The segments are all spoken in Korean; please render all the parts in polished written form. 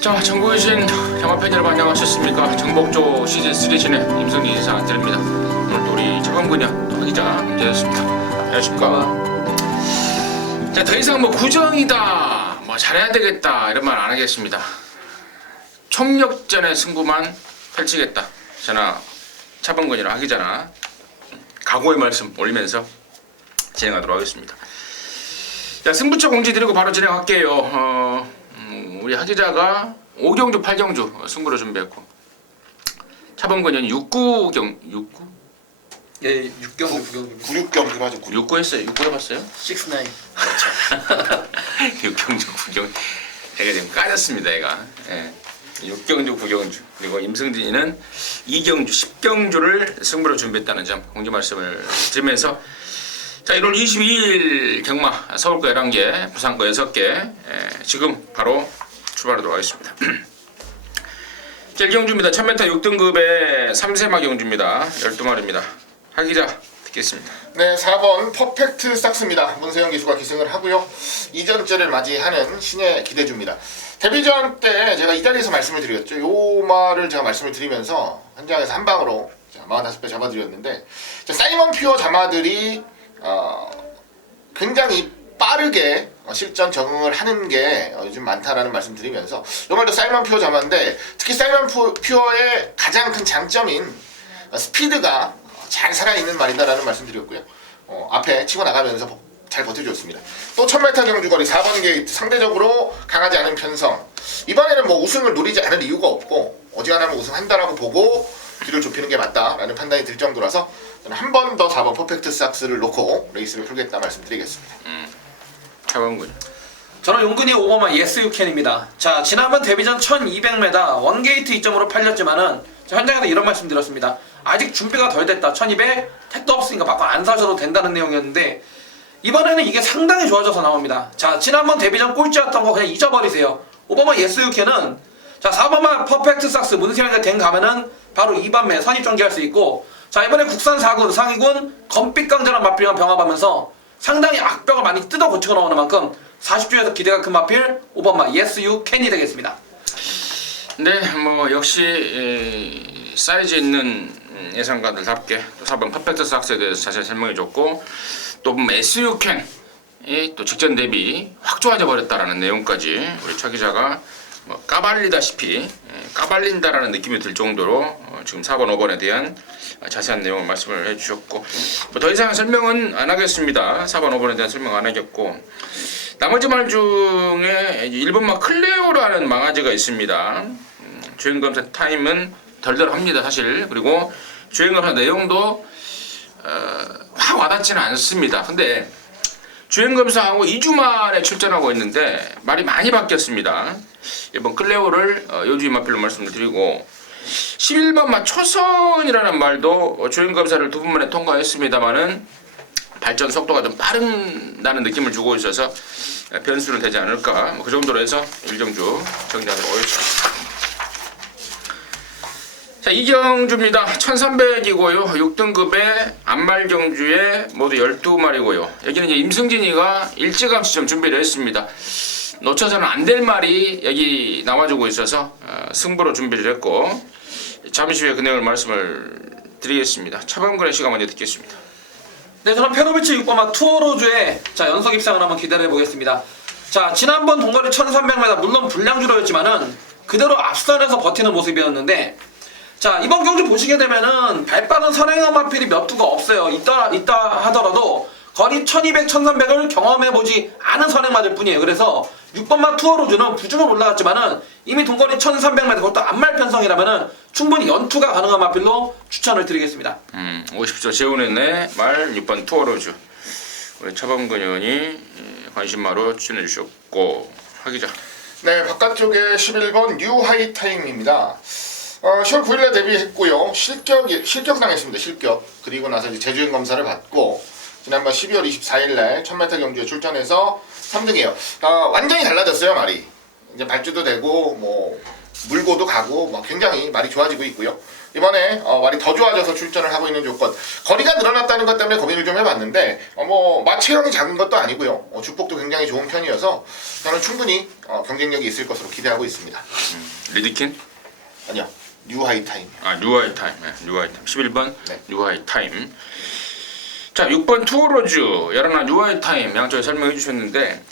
자, 전국에 계신 경마팬 여러분 안녕하셨습니까? 정복조 시즌3 진행 임성진 인사 드립니다. 오늘도 우리 차범근이야 또 기자 문제였습니다. 안녕하십니까? 자, 더 이상 뭐 구정이다, 뭐 잘해야 되겠다 이런 말 안 하겠습니다. 총력전의 승부만 펼치겠다. 저나 차범근이랑 하기자나 각오의 말씀 올리면서 진행하도록 하겠습니다. 자, 승부처 공지 드리고 바로 진행할게요. 우리 하기자가 5경주 8경주 승부를 준비했고 차범근은 6구? 예, 6경주 9경주 96경주 맞아. 6구 했어요. 6구 해봤어요? 6-9 6경주 9경주 제가 지금 까졌습니다. 얘가 6경주 9경주 그리고 임승진이는 2경주 10경주를 승부로 준비했다는 점 공지 말씀을 드리면서 자, 1월 22일 경마 서울거 11개 부산거 6개 지금 바로 출발하도록 하겠습니다. 1경주입니다. 1000m 6등급의 3세마 경주입니다. 12마리입니다. 하기자 듣겠습니다. 네, 4번 퍼펙트 삭스입니다. 문세영 기수가 기승을 하고요. 2전째를 맞이하는 신의 기대주입니다. 데뷔전 때 제가 이 자리에서 말씀을 드렸죠. 요 말을 제가 말씀을 드리면서 한 장에서 한 방으로 45배 잡아드렸는데 사이먼 퓨어 자마들이 굉장히 빠르게 실전 적응을 하는 게 요즘 많다라는 말씀 드리면서 이 말도 사이먼 퓨어 자마인데 특히 사이먼 퓨어의 가장 큰 장점인 스피드가 잘 살아있는 말이다라는 말씀 드렸고요. 앞에 치고 나가면서 잘 버텨줬습니다. 또 1000m 경주거리 4번 게이트 상대적으로 강하지 않은 편성. 이번에는 뭐 우승을 노리지 않을 이유가 없고 어지간하면 우승한다라고 보고 뒤를 좁히는 게 맞다라는 판단이 들 정도라서 저는 한 번 더 4번 퍼펙트 삭스를 놓고 레이스를 풀겠다 말씀드리겠습니다. 차범근. 저는 용근이 5번만 예스 유캔입니다. 자, 지난번 데뷔전 1200m 원게이트 2점으로 팔렸지만은 현장에서 이런 말씀 드렸습니다. 아직 준비가 덜 됐다. 1200 택도 없으니까 바꿔 안 사셔도 된다는 내용이었는데 이번에는 이게 상당히 좋아져서 나옵니다. 자, 지난번 데뷔전 꼴찌였던 거 그냥 잊어버리세요. 5번만 예스 유캔은 자, 4번만 퍼펙트 삭스 문세영이가 된 가면은 바로 2번매 선입 전개할 수 있고 자, 이번에 국산 4군 상위군 검빛 강자랑 맞비랑 병합하면서 상당히 악벽을 많이 뜯어 고치고 나오는 만큼 40주에서 기대가 큰 마필 5번마 예스 유 캔이 되겠습니다. 네, 뭐 역시 사이즈 있는 예상가들답게 또 4번 퍼펙트 삭스에 대해서 자세히 설명해줬고 또 SU캔이 또 직전 대비 확 좋아져 버렸다라는 내용까지 우리 차 기자가 뭐 까발리다시피 까발린다라는 느낌이 들 정도로 지금 4번 5번에 대한 자세한 내용을 말씀을 해주셨고 뭐 더 이상 설명은 안 하겠습니다. 4번 5번에 대한 설명 안 하겠고 나머지 말 중에 1번마 클레오라는 망아지가 있습니다. 주행검사 타임은 덜덜합니다 사실. 그리고 주행검사 내용도 확 와닿지는 않습니다. 근데 주행검사하고 2주 만에 출전하고 있는데 말이 많이 바뀌었습니다. 이번 클레오를 요주임 마필로 말씀을 드리고 11번마 초선이라는 말도 주행검사를 2번 만에 통과했습니다만은 발전 속도가 좀 빠른다는 느낌을 주고 있어서 변수는 되지 않을까 그 정도로 해서 1경주 정리하도록 하겠습니다. 자, 2경주입니다. 1300이고요. 6등급의 안말경주에 모두 12마리고요. 여기는 이제 임승진이가 일찌감치 좀 준비를 했습니다. 놓쳐서는 안 될 말이 여기 나와주고 있어서 승부로 준비를 했고 잠시 후에 그 내용을 말씀을 드리겠습니다. 차범근의 시간 먼저 듣겠습니다. 네, 저는 페로비치 6번마 투어로즈의 자 연속 입상을 한번 기다려 보겠습니다. 자, 지난번 동거리 1300m 물론 불량주로였지만은 그대로 앞선에서 버티는 모습이었는데 자, 이번 경주 보시게 되면은 발빠른 선행한 마필이 몇 두가 없어요. 있다 하더라도 거리 1200, 1300을 경험해보지 않은 선행마들 뿐이에요. 그래서 6번마 투어로즈는 부중은 올라갔지만은 이미 동거리 1300m 그것도 안말 편성이라면은 충분히 연투가 가능한 마필로 추천을 드리겠습니다. 50조 재훈의 말 6번 투어로즈 우리 차범근 의원이 관심마로 추천해 주셨고 하기자. 네, 바깥쪽에 11번 뉴 하이타임입니다. 10월 9일에 데뷔했고요. 실격당했습니다. 실격. 그리고 나서 이제 재주행 검사를 받고 지난번 12월 24일날 1000m 경주에 출전해서 3등이에요. 완전히 달라졌어요 말이. 이제 발주도 되고 뭐 물고도 가고 뭐 굉장히 말이 좋아지고 있고요. 이번에 말이 더 좋아져서 출전을 하고 있는 조건, 거리가 늘어났다는 것 때문에 고민을 좀 해봤는데 뭐 마체형이 작은 것도 아니고요. 주폭도 굉장히 좋은 편이어서 저는 충분히 경쟁력이 있을 것으로 기대하고 있습니다. 리드킨? 아니요, 뉴하이타임. 뉴하이타임. 네, 뉴하이타임. 11번 네. 뉴하이타임. 자, 6번 투어로즈, 야라나 뉴하이타임 양쪽에 설명해 주셨는데,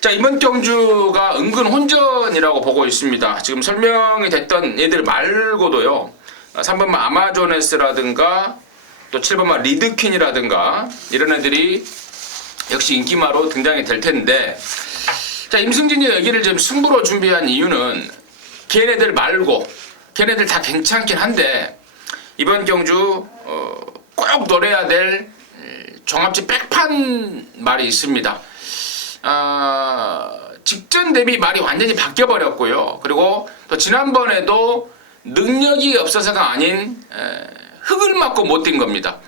자, 이번 경주가 은근 혼전이라고 보고 있습니다. 지금 설명이 됐던 얘들 말고도요, 3번만 아마조네스라든가 또 7번만 리드퀸이라든가 이런 애들이 역시 인기마로 등장이 될 텐데, 자, 임승진이 여기를 지금 승부로 준비한 이유는 걔네들 말고 걔네들 다 괜찮긴 한데 이번 경주 꼭 노려야 될 종합지 백판 말이 있습니다. 직전 대비 말이 완전히 바뀌어 버렸고요. 그리고 또 지난번에도 능력이 없어서가 아닌 흙을 맞고 못 뛴 겁니다.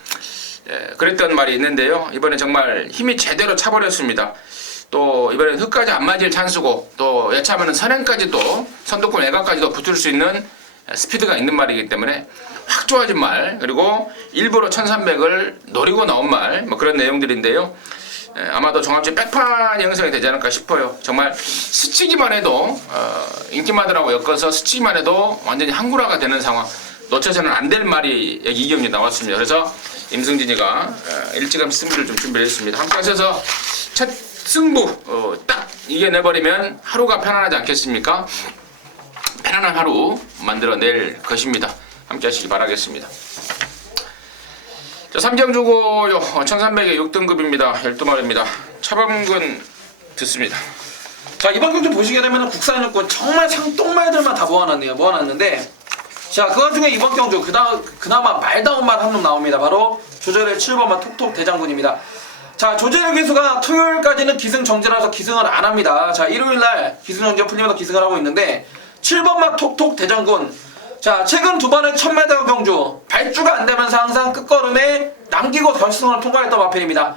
그랬던 말이 있는데요. 이번에 정말 힘이 제대로 차버렸습니다. 또 이번에 흙까지 안 맞을 찬스고 또 여차하면 선행까지도 선두권 외곽까지도 붙을 수 있는 스피드가 있는 말이기 때문에 확 좋아진 말, 그리고 일부러 1300을 노리고 나온 말, 뭐 그런 내용들인데요. 아마도 종합지 백판 형성이 되지 않을까 싶어요. 정말 스치기만 해도 인기마들하고 엮어서 스치기만 해도 완전히 한구라가 되는 상황, 놓쳐서는 안 될 말이 여기 이경이 나왔습니다. 그래서 임승진이가 일찌감치 승부를 좀 준비를 했습니다. 함께 하셔서 첫 승부 딱 이겨내버리면 하루가 편안하지 않겠습니까? 편안한 하루 만들어낼 것입니다. 함께 하시기 바라겠습니다. 자, 3경주고요. 1300에 6등급입니다. 12마리입니다. 차범근 듣습니다. 자, 이번 경주 보시게 되면 국산육군 정말 상똥말들만 다 모아놨는데, 자, 그 와중에 이번 경주 그나마 말다운 말 한 놈 나옵니다. 바로 조절의 7번만 톡톡 대장군입니다. 자, 조재혁 기수가 토요일까지는 기승 정지라서 기승을 안 합니다. 자, 일요일날 기승 정지가 풀리면서 기승을 하고 있는데, 7번만 톡톡 대장군. 자, 최근 두 번의 천마다 경주 발주가 안 되면서 항상 끝걸음에 남기고 결승을 통과했던 마필입니다.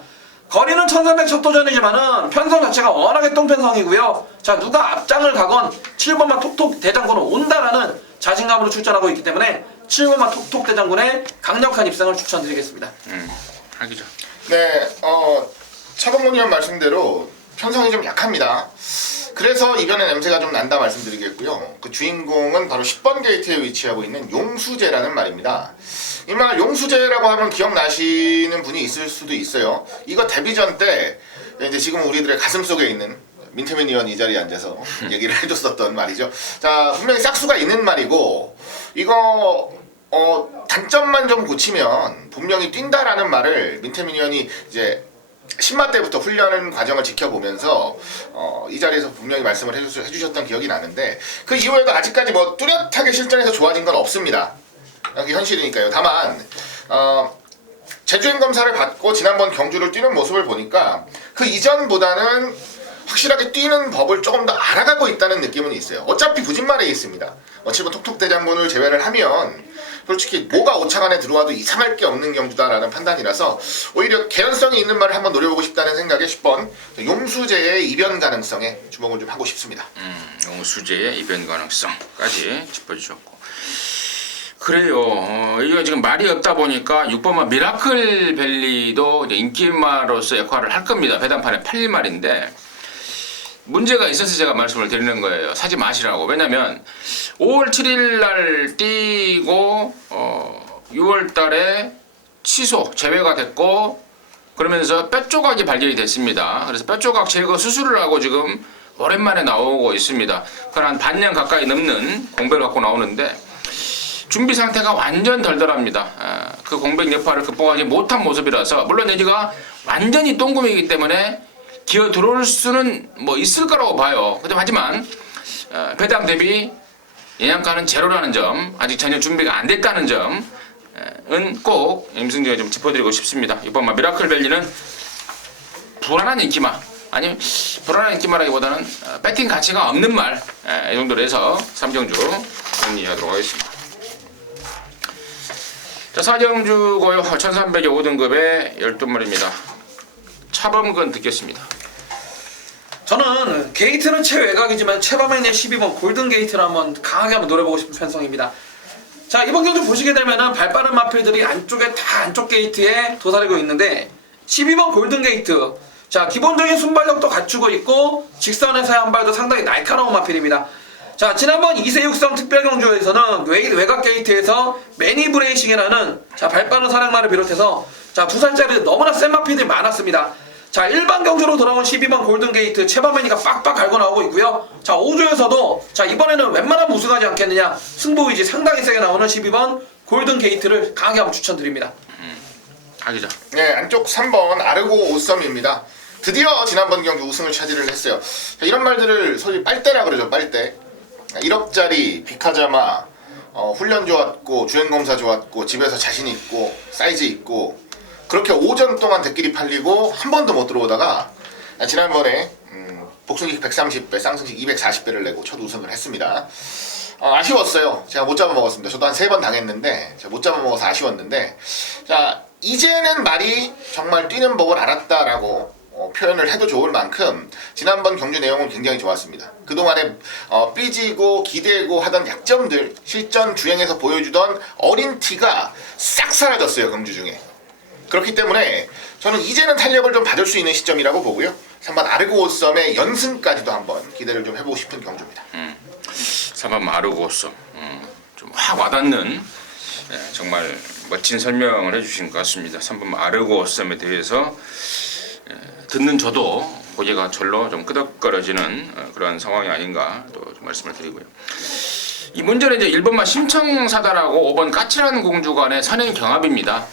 거리는 1300 첫 도전이지만은 편성 자체가 워낙에 똥편성이고요. 자, 누가 앞장을 가건 7번만 톡톡 대장군은 온다라는 자신감으로 출전하고 있기 때문에 7번만 톡톡 대장군의 강력한 입상을 추천드리겠습니다. 하기죠. 네, 차범근 의원 말씀대로 편성이 좀 약합니다. 그래서 이변의 냄새가 좀 난다 말씀드리겠고요. 그 주인공은 바로 10번 게이트에 위치하고 있는 용수제라는 말입니다. 이 말 용수제라고 하면 기억나시는 분이 있을 수도 있어요. 이거 데뷔전 때 이제 지금 우리들의 가슴 속에 있는 민태민 의원 이 자리에 앉아서 얘기를 해줬었던 말이죠. 자, 분명히 싹수가 있는 말이고, 이거 단점만 좀 고치면 분명히 뛴다라는 말을 민태민 의원이 이제 신마 때부터 훈련하는 과정을 지켜보면서 이 자리에서 분명히 말씀을 해주셨던 기억이 나는데, 그 이후에도 아직까지 뭐 뚜렷하게 실전에서 좋아진 건 없습니다. 그게 현실이니까요. 다만 재주행 검사를 받고 지난번 경주를 뛰는 모습을 보니까 그 이전보다는 확실하게 뛰는 법을 조금 더 알아가고 있다는 느낌은 있어요. 어차피 부진말에 있습니다. 7번 톡톡 대장군을 제외를 하면 솔직히 뭐가 오차간에 들어와도 이상할 게 없는 경주다라는 판단이라서 오히려 개연성이 있는 말을 한번 노려보고 싶다는 생각에 10번 용수제의 이변 가능성에 주목을 좀 하고 싶습니다. 용수제의 이변 가능성까지 짚어주셨고, 그래요. 이거 지금 말이 없다 보니까 6번만 미라클 밸리도 이제 인기마로서 역할을 할 겁니다. 배단판에 팔릴 말인데 문제가 있어서 제가 말씀을 드리는 거예요. 사지 마시라고. 왜냐면 5월 7일 날 뛰고 6월 달에 취소, 제외가 됐고, 그러면서 뼈 조각이 발견이 됐습니다. 그래서 뼈 조각 제거 수술을 하고 지금 오랜만에 나오고 있습니다. 그건 한 반년 가까이 넘는 공백을 갖고 나오는데 준비 상태가 완전 덜덜합니다. 그 공백 여파를 극복하지 못한 모습이라서, 물론 여기가 완전히 똥구멍이기 때문에 기어 들어올 수는 뭐 있을 거라고 봐요. 하지만 배당 대비 영양가는 제로라는 점, 아직 전혀 준비가 안 됐다는 점은 꼭 임승진이 좀 짚어드리고 싶습니다. 이번 미라클 밸리는 불안한 인기마, 아니면 불안한 인기마라기보다는 배팅 가치가 없는 말, 이 정도로 해서 3경주 정리하도록 하겠습니다. 자, 4경주고요. 1300에 5등급에 12마리입니다. 차범근 듣겠습니다. 저는 게이트는 최외곽이지만 최범행의 12번 골든 게이트를 강하게 한번 노려보고 싶은 편성입니다. 자, 이번 경주 보시게 되면은 발빠른 마필들이 안쪽에 다 안쪽 게이트에 도사리고 있는데 12번 골든 게이트. 자, 기본적인 순발력도 갖추고 있고 직선에서의 한 발도 상당히 날카로운 마필입니다. 자, 지난번 2세 육성 특별경주에서는 외곽 게이트에서 매니브레이싱이라는 자, 발빠른 사냥마를 비롯해서 자, 2살짜리 너무나 센 마필들이 많았습니다. 자, 일반 경주로 돌아온 12번 골든 게이트 체바메니가 빡빡 갈고 나오고 있고요. 자, 5조에서도 자, 이번에는 웬만하면 우승하지 않겠느냐, 승부 의지 상당히 세게 나오는 12번 골든 게이트를 강하게 한번 추천드립니다. 하기자. 네, 안쪽 3번 아르고 오썸입니다. 드디어 지난번 경기 우승을 차지를 했어요. 자, 이런 말들을 소위 빨대라 그러죠, 빨대. 1억짜리 비카자마, 훈련 좋았고 주행검사 좋았고 집에서 자신 있고 사이즈 있고 그렇게 오전 동안 대끼리 팔리고 한 번도 못 들어오다가 지난번에 복승식 130배, 쌍승식 240배를 내고 첫 우승을 했습니다. 아쉬웠어요. 제가 못 잡아먹었습니다. 저도 한 3번 당했는데 제가 못 잡아먹어서 아쉬웠는데, 자, 이제는 말이 정말 뛰는 법을 알았다라고 표현을 해도 좋을 만큼 지난번 경주 내용은 굉장히 좋았습니다. 그동안에 삐지고 기대고 하던 약점들, 실전 주행에서 보여주던 어린 티가 싹 사라졌어요, 경주 중에. 그렇기 때문에 저는 이제는 탄력을 좀 받을 수 있는 시점이라고 보고요. 3번 아르고오썸의 연승까지도 한번 기대를 좀 해보고 싶은 경주입니다. 3번 아르고오썸. 좀 확 와닿는 정말 멋진 설명을 해주신 것 같습니다. 3번 아르고오썸에 대해서 듣는 저도 고개가 절로 좀 끄덕거려지는 그런 상황이 아닌가 또 좀 말씀을 드리고요. 이 문제는 이제 1번만 심청사다라고 5번 까칠한 공주 간의 선행 경합입니다.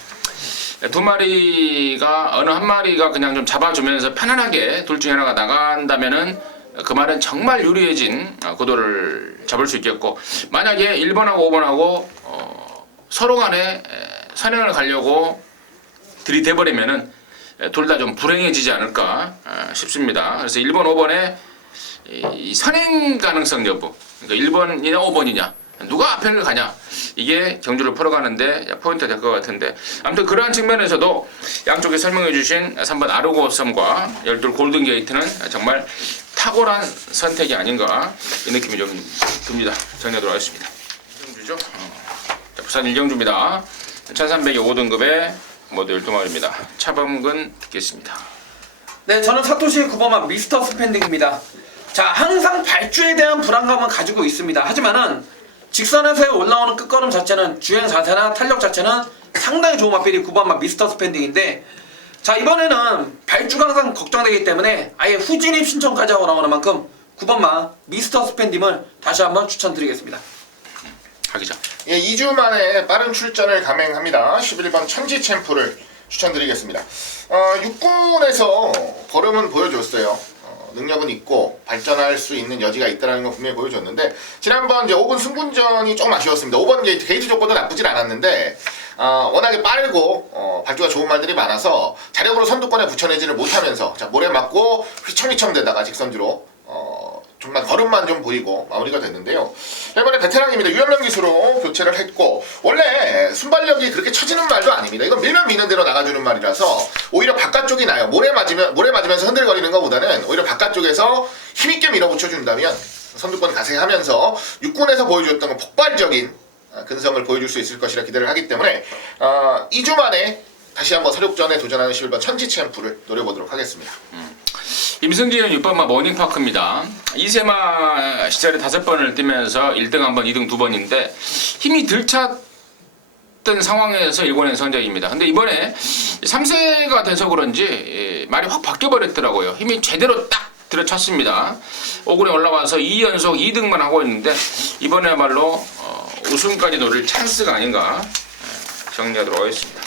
두 마리가 어느 한 마리가 그냥 좀 잡아주면서 편안하게 둘 중에 하나가 나간다면은 그 말은 정말 유리해진 구도를 잡을 수 있겠고, 만약에 1번하고 5번하고 서로 간에 선행을 가려고 들이대버리면은 둘 다 좀 불행해지지 않을까 싶습니다. 그래서 1번, 5번의 이 선행 가능성 여부, 그러니까 1번이냐 5번이냐 누가 앞을 가냐, 이게 경주를 풀어가는데 포인트가 될 것 같은데, 아무튼 그러한 측면에서도 양쪽에 설명해 주신 3번 아르고썸과 12 골든 게이트는 정말 탁월한 선택이 아닌가 이 느낌이 좀 듭니다. 정리하도록 하겠습니다. 일경주죠. 자, 부산 일경주입니다. 1300의 5등급의 모두 12마리입니다. 차범근 듣겠습니다. 네, 저는 사토시의 9번만 미스터 스펜딩입니다. 자, 항상 발주에 대한 불안감은 가지고 있습니다. 하지만은 직선에서 올라오는 끝걸음 자체는 주행 자세나 탄력 자체는 상당히 좋은 마필이 9번만 미스터 스펜딩인데, 자, 이번에는 발주가 항상 걱정되기 때문에 아예 후진입 신청까지 하고 나오는 만큼 9번만 미스터 스펜딩을 다시 한번 추천드리겠습니다. 하기자. 예, 2주 만에 빠른 출전을 감행합니다. 11번 천지 챔프를 추천드리겠습니다. 육군에서 걸음은 보여줬어요. 능력은 있고 발전할 수 있는 여지가 있다는 건 분명히 보여줬는데, 지난번 이제 5분 승분전이 조금 아쉬웠습니다. 5번 게이트 조건도 나쁘진 않았는데 워낙에 빠르고 발주가 좋은 말들이 많아서 자력으로 선두권에 붙여내지를 못하면서 자, 모래 맞고 휘청휘청 되다가 직선주로 정말 걸음만 좀 보이고 마무리가 됐는데요. 이번에 베테랑입니다. 유연명 기수로 교체를 했고, 원래 순발력이 그렇게 처지는 말도 아닙니다. 이건 밀면 미는 대로 나가주는 말이라서 오히려 바깥쪽이 나요. 모래 맞으면서 흔들거리는 것보다는 오히려 바깥쪽에서 힘있게 밀어붙여준다면 선두권 가세하면서 육군에서 보여줬던 건 폭발적인 근성을 보여줄 수 있을 것이라 기대를 하기 때문에 2주 만에 다시 한번 서륙전에 도전하는 11번 천지 챔프를 노려보도록 하겠습니다. 임승진은 6번마 모닝파크입니다. 이세마 시절에 5번을 뛰면서 1등 1번, 2등 2번인데 힘이 들찼던 상황에서 일본의 선적입니다. 근데 이번에 3세가 돼서 그런지 말이 확 바뀌어버렸더라고요. 힘이 제대로 딱 들어찼습니다. 5군에 올라와서 2연속 2등만 하고 있는데 이번에야말로 우승까지 노릴 찬스가 아닌가 정리하도록 하겠습니다.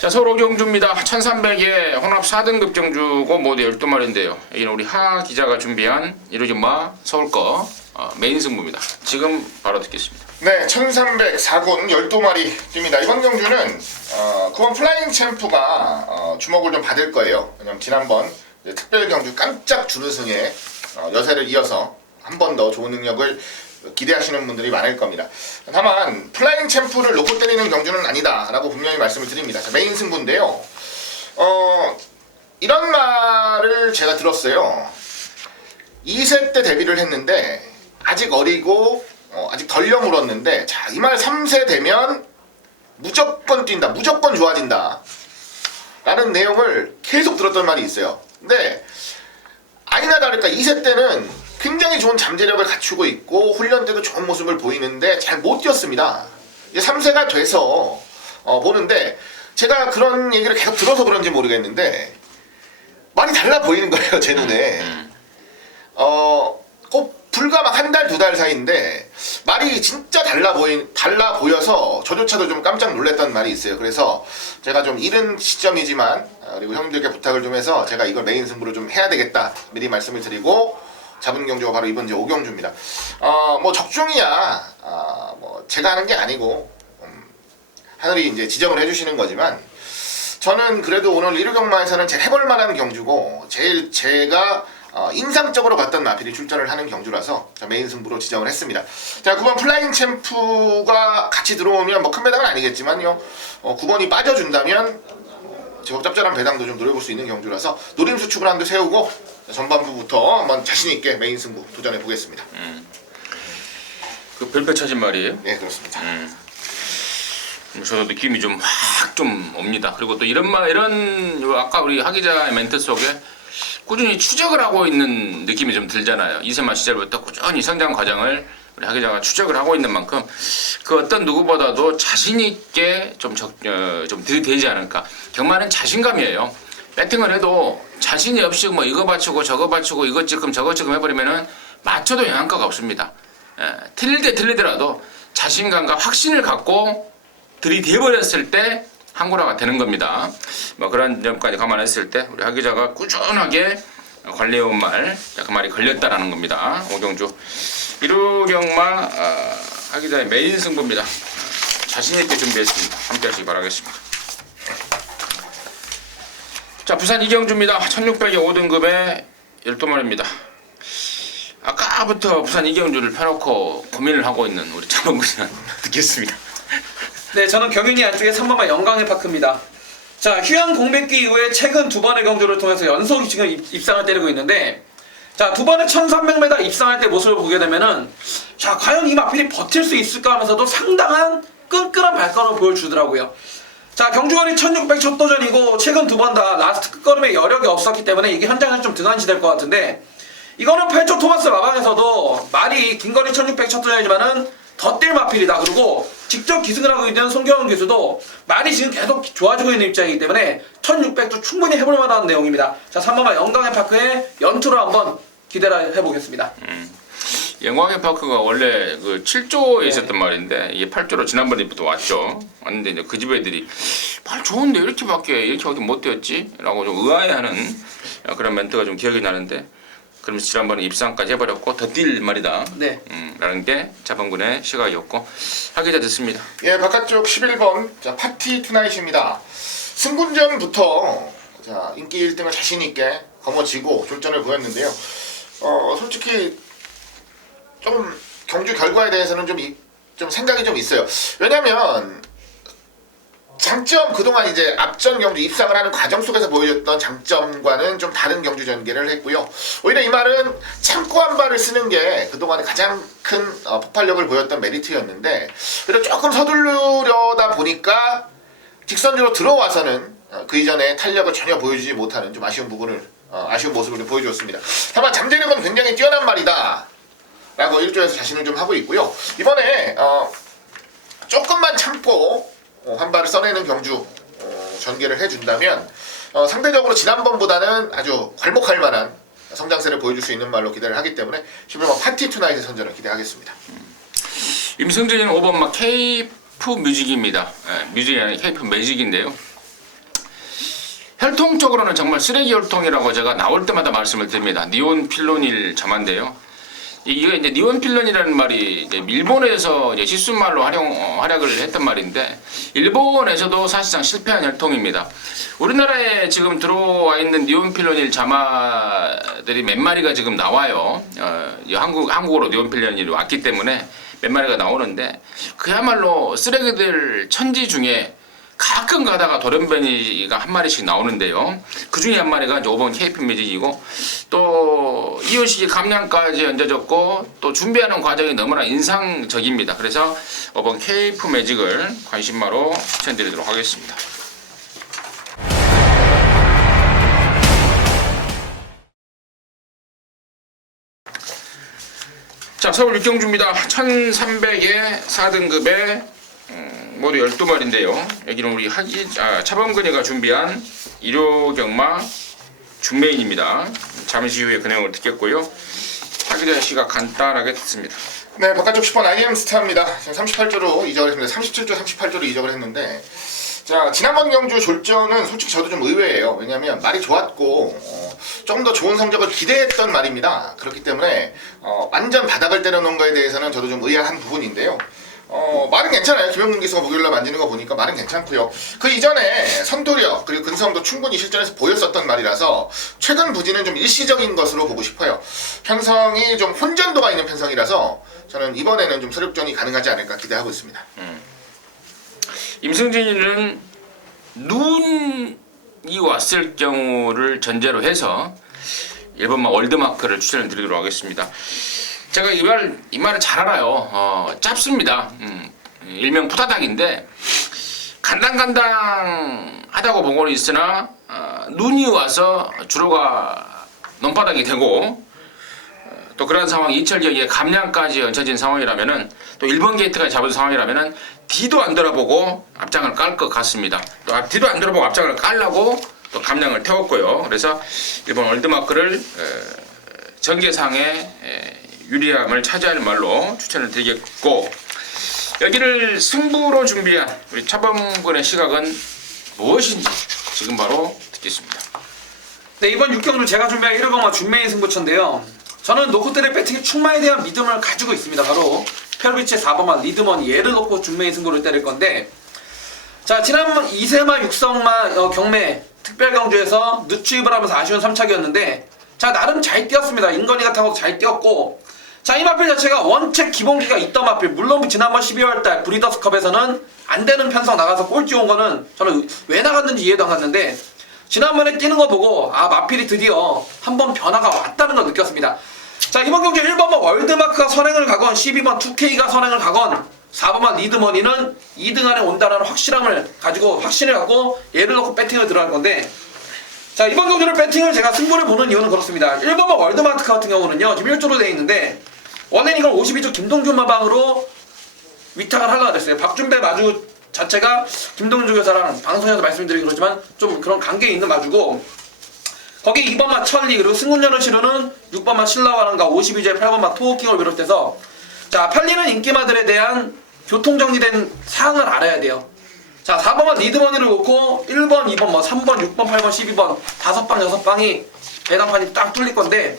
자, 서울 경주입니다. 1300에 혼합 4등급 경주고 모두 12마리인데요. 여기는 우리 하 기자가 준비한 이루지마 서울 거 메인 승부입니다. 지금 바로 듣겠습니다. 네, 1300 4군 12마리 뜁니다. 이번 경주는 9번 플라잉 챔프가 주목을 좀 받을 거예요. 왜냐면 지난번 특별 경주 깜짝 준우승에 여세를 이어서 한 번 더 좋은 능력을 기대하시는 분들이 많을 겁니다. 다만 플라잉 챔프를 놓고 때리는 경주는 아니다라고 분명히 말씀을 드립니다. 자, 메인 승부인데요. 이런 말을 제가 들었어요. 2세 때 데뷔를 했는데 아직 어리고 아직 덜 여물었는데 자, 이 말 3세 되면 무조건 뛴다. 무조건 좋아진다. 라는 내용을 계속 들었던 말이 있어요. 근데 아니나 다를까 2세 때는 굉장히 좋은 잠재력을 갖추고 있고 훈련 때도 좋은 모습을 보이는데 잘 못 뛰었습니다. 이제 3세가 돼서 보는데 제가 그런 얘기를 계속 들어서 그런지 모르겠는데 많이 달라 보이는 거예요. 제 눈에. 꼭 불과 막 한 달, 두 달 사이인데 말이 진짜 달라 보여서 저조차도 좀 깜짝 놀랐던 말이 있어요. 그래서 제가 좀 이른 시점이지만 그리고 형님들께 부탁을 좀 해서 제가 이걸 메인 승부로 좀 해야 되겠다 미리 말씀을 드리고 잡은 경주가 바로 이번 이제 5경주입니다. 뭐 적중이야 뭐 제가 하는 게 아니고 하늘이 이제 지정을 해주시는 거지만 저는 그래도 오늘 1경마에서는 제일 해볼 만한 경주고 제일 제가 인상적으로 봤던 마필이 출전을 하는 경주라서 메인 승부로 지정을 했습니다. 자, 9번 플라잉 챔프가 같이 들어오면 뭐 큰 배당은 아니겠지만요. 9번이 빠져준다면 제법 짭짤한 배당도 좀 노려볼 수 있는 경주라서 노림 수축을 한도 세우고 전반부부터 한번 자신있게 메인 승부 도전해 보겠습니다. 그 별표 쳐진 말이에요? 네, 그렇습니다. 저도 느낌이 좀 확 좀 옵니다. 그리고 또 이런 아까 우리 하 기자의 멘트 속에 꾸준히 추적을 하고 있는 느낌이 좀 들잖아요. 이세만 시절부터 꾸준히 성장 과정을 우리 하 기자가 추적을 하고 있는 만큼 그 어떤 누구보다도 자신 있게 좀 들이대지 않을까. 경마는 자신감이에요. 배팅을 해도 자신이 없이 뭐 이거 받치고 저거 받치고 이것 지금 저것 지금 해버리면은 맞춰도 영향가가 없습니다. 틀리더라도 자신감과 확신을 갖고 들이대버렸을 때 항구라가 되는 겁니다. 뭐 그런 점까지 감안했을 때 우리 하 기자가 꾸준하게 관리해온 말, 그 말이 걸렸다라는 겁니다. 5경주 1호경마 하 기자의 메인 승부입니다. 자신있게 준비했습니다. 함께 하시기 바라겠습니다. 자, 부산 2경주입니다. 1600에 5등급의 12마리입니다. 아까부터 부산 2경주를 펴놓고 고민을 하고 있는 우리 차범근 듣겠습니다. 네, 저는 경윤이 안쪽에 3번마 영광의 파크입니다. 자, 휴양 공백기 이후에 최근 두 번의 경주를 통해서 연속 지금 입상을 때리고 있는데, 자, 두 번의 1300m 입상할 때 모습을 보게 되면은, 자, 과연 이 마필이 버틸 수 있을까 하면서도 상당한 끈끈한 발걸음을 보여주더라고요. 자, 경주거리 1600 첫 도전이고, 최근 두 번 다 라스트 끝걸음에 여력이 없었기 때문에 이게 현장에서 좀 등한시될 것 같은데, 이거는 8초 토마스 마방에서도 말이 긴 거리 1600 첫 도전이지만은 더 뛸 마필이다. 그리고 직접 기승을 하고 있는 송경훈 교수도 말이 지금 계속 좋아지고 있는 입장이기 때문에 1600도 충분히 해볼 만한 내용입니다. 자, 3번마 영광의 파크의 연투로 한번 기대를 해보겠습니다. 영광의 파크가 원래 그 7조에 있었던 말인데 이게 8조로 지난번에부터 왔는데 이제 그 집 애들이 말 좋은데 이렇게밖에 못 되었지? 라고 좀 의아해하는 그런 멘트가 좀 기억이 나는데 그러면서 지난번에 입상까지 해버렸고 더 뛸 말이다. 네. 라는 게 자본군의 시각이었고 하 기자 듣습니다. 예, 바깥쪽 11번 자, 파티 투나잇입니다. 승군전부터 자, 인기 1등을 자신있게 거머쥐고 졸전을 보였는데요. 솔직히 좀 경주 결과에 대해서는 좀 생각이 좀 있어요. 왜냐면 장점 그동안 이제 앞전 경주 입상을 하는 과정 속에서 보여줬던 장점과는 좀 다른 경주 전개를 했고요. 오히려 이 말은 참고 한 발을 쓰는 게 그동안에 가장 큰 폭발력을 보였던 메리트였는데 그래도 조금 서두르려다 보니까 직선적으로 들어와서는 그 이전에 탄력을 전혀 보여주지 못하는 좀 아쉬운 모습을 좀 보여주었습니다. 다만 잠재력은 굉장히 뛰어난 말이다 라고 1조에서 자신을 좀 하고 있고요. 이번에 조금만 참고 한 발을 써내는 경주 전개를 해준다면 상대적으로 지난번보다는 아주 괄목할 만한 성장세를 보여줄 수 있는 말로 기대를 하기 때문에 11번 파티 투나잇의 선전을 기대하겠습니다. 임승진은 5번마 케이프 뮤직입니다. 뮤직이 아니라 케이프 매직인데요. 혈통적으로는 정말 쓰레기 혈통이라고 제가 나올 때마다 말씀을 드립니다. 니온 필로닐 점화인데요. 이게 이제 니온필런이라는 말이 이제 일본에서 이제 시순말로 활약을 했던 말인데 일본에서도 사실상 실패한 혈통입니다. 우리나라에 지금 들어와 있는 니온필런일 자마들이 몇 마리가 지금 나와요. 한국으로 니온필런이 왔기 때문에 몇 마리가 나오는데 그야말로 쓰레기들 천지 중에 가끔 가다가 돌연변이가 한 마리씩 나오는데요. 그 중에 한 마리가 이제 5번 KP 매직이고 또 이호식이 감량까지 얹어졌고 또 준비하는 과정이 너무나 인상적입니다. 그래서 5번 KP 매직을 관심마로 추천드리도록 하겠습니다. 자, 서울 육경주입니다. 1300에 4등급에 모두 12마리인데요. 여기는 우리 차범근이가 준비한 일요경마 중메인입니다. 잠시 후에 그 내용을 듣겠고요. 하기자 씨가 간단하게 듣습니다. 네, 바깥쪽 10번 IM 스타입니다. 지금 38조로 이적을 했습니다. 37조, 38조로 이적을 했는데, 자, 지난번 경주 졸전은 솔직히 저도 좀 의외예요. 왜냐하면 말이 좋았고 조금 더 좋은 성적을 기대했던 말입니다. 그렇기 때문에 완전 바닥을 때려놓은 거에 대해서는 저도 좀 의아한 부분인데요. 말은 괜찮아요. 김영문 기수가 목요일날 만지는 거 보니까 말은 괜찮고요. 그 이전에 선도력 그리고 근성도 충분히 실전에서 보였었던 말이라서 최근 부진은 좀 일시적인 것으로 보고 싶어요. 편성이 좀 혼전도가 있는 편성이라서 저는 이번에는 좀 서력전이 가능하지 않을까 기대하고 있습니다. 임승진이는 눈이 왔을 경우를 전제로 해서 1번만 월드마크를 추천을 드리도록 하겠습니다. 제가 이 말을 잘 알아요. 짧습니다. 일명 푸다닥인데 간당간당하다고 보고는 있으나 눈이 와서 주로가 논바닥이 되고 또 그런 상황이 이철경의 감량까지 얹혀진 상황이라면은 또 1번 게이트가 잡은 상황이라면은 뒤도 안 돌아보고 앞장을 깔 것 같습니다. 또 뒤도 안 돌아보고 앞장을 깔라고 또 감량을 태웠고요. 그래서 1번 월드마크를 전개상의 유리함을 차지할 말로 추천을 드리겠고, 여기를 승부로 준비한 우리 차범근의 시각은 무엇인지 지금 바로 듣겠습니다. 네, 이번 6경주 제가 준비한 1호경마 준메인 승부처인데요. 저는 노코텔의 배팅의 충마에 대한 믿음을 가지고 있습니다. 바로 페어비치의 4번마 리드머니 얘를 놓고 준메인 승부를 때릴 건데, 자, 지난번 2세마 6성마 경매 특별경주에서 늦추입을 하면서 아쉬운 3착이었는데 자, 나름 잘 뛰었습니다. 인건이가 타고 잘 뛰었고, 자, 이 마필 자체가 원체 기본기가 있던 마필. 물론 지난번 12월달 브리더스컵에서는 안 되는 편성 나가서 꼴찌 온 거는 저는 왜 나갔는지 이해도 안 갔는데, 지난번에 뛰는 거 보고 아, 마필이 드디어 한번 변화가 왔다는 걸 느꼈습니다. 자, 이번 경기 1번만 월드마크가 선행을 가건 12번 2K가 선행을 가건 4번만 리드머니는 2등 안에 온다는 확실함을 가지고 확신을 갖고 얘를 넣고 배팅을 들어갈 건데, 자, 이번 경기를 배팅을 제가 승부를 보는 이유는 그렇습니다. 1번만 월드마크 같은 경우는요 지금 1조로 되어 있는데 원래는 이걸 52조 김동준 마방으로 위탁을 하려고 그랬어요. 박준배 마주 자체가 김동준 교사랑 방송에서 말씀드리기 그렇지만 좀 그런 관계 있는 마주고, 거기 2번마 천리 그리고 승군전을 치르는 6번마 신라와랑과 52조의 8번마 토호킹을 비롯해서, 자, 팔리는 인기마들에 대한 교통정리된 사항을 알아야 돼요. 자, 4번만 리드머니를 놓고 1번, 2번, 뭐 3번, 6번, 8번, 12번 5방, 6방이 배당판이 딱 뚫릴 건데,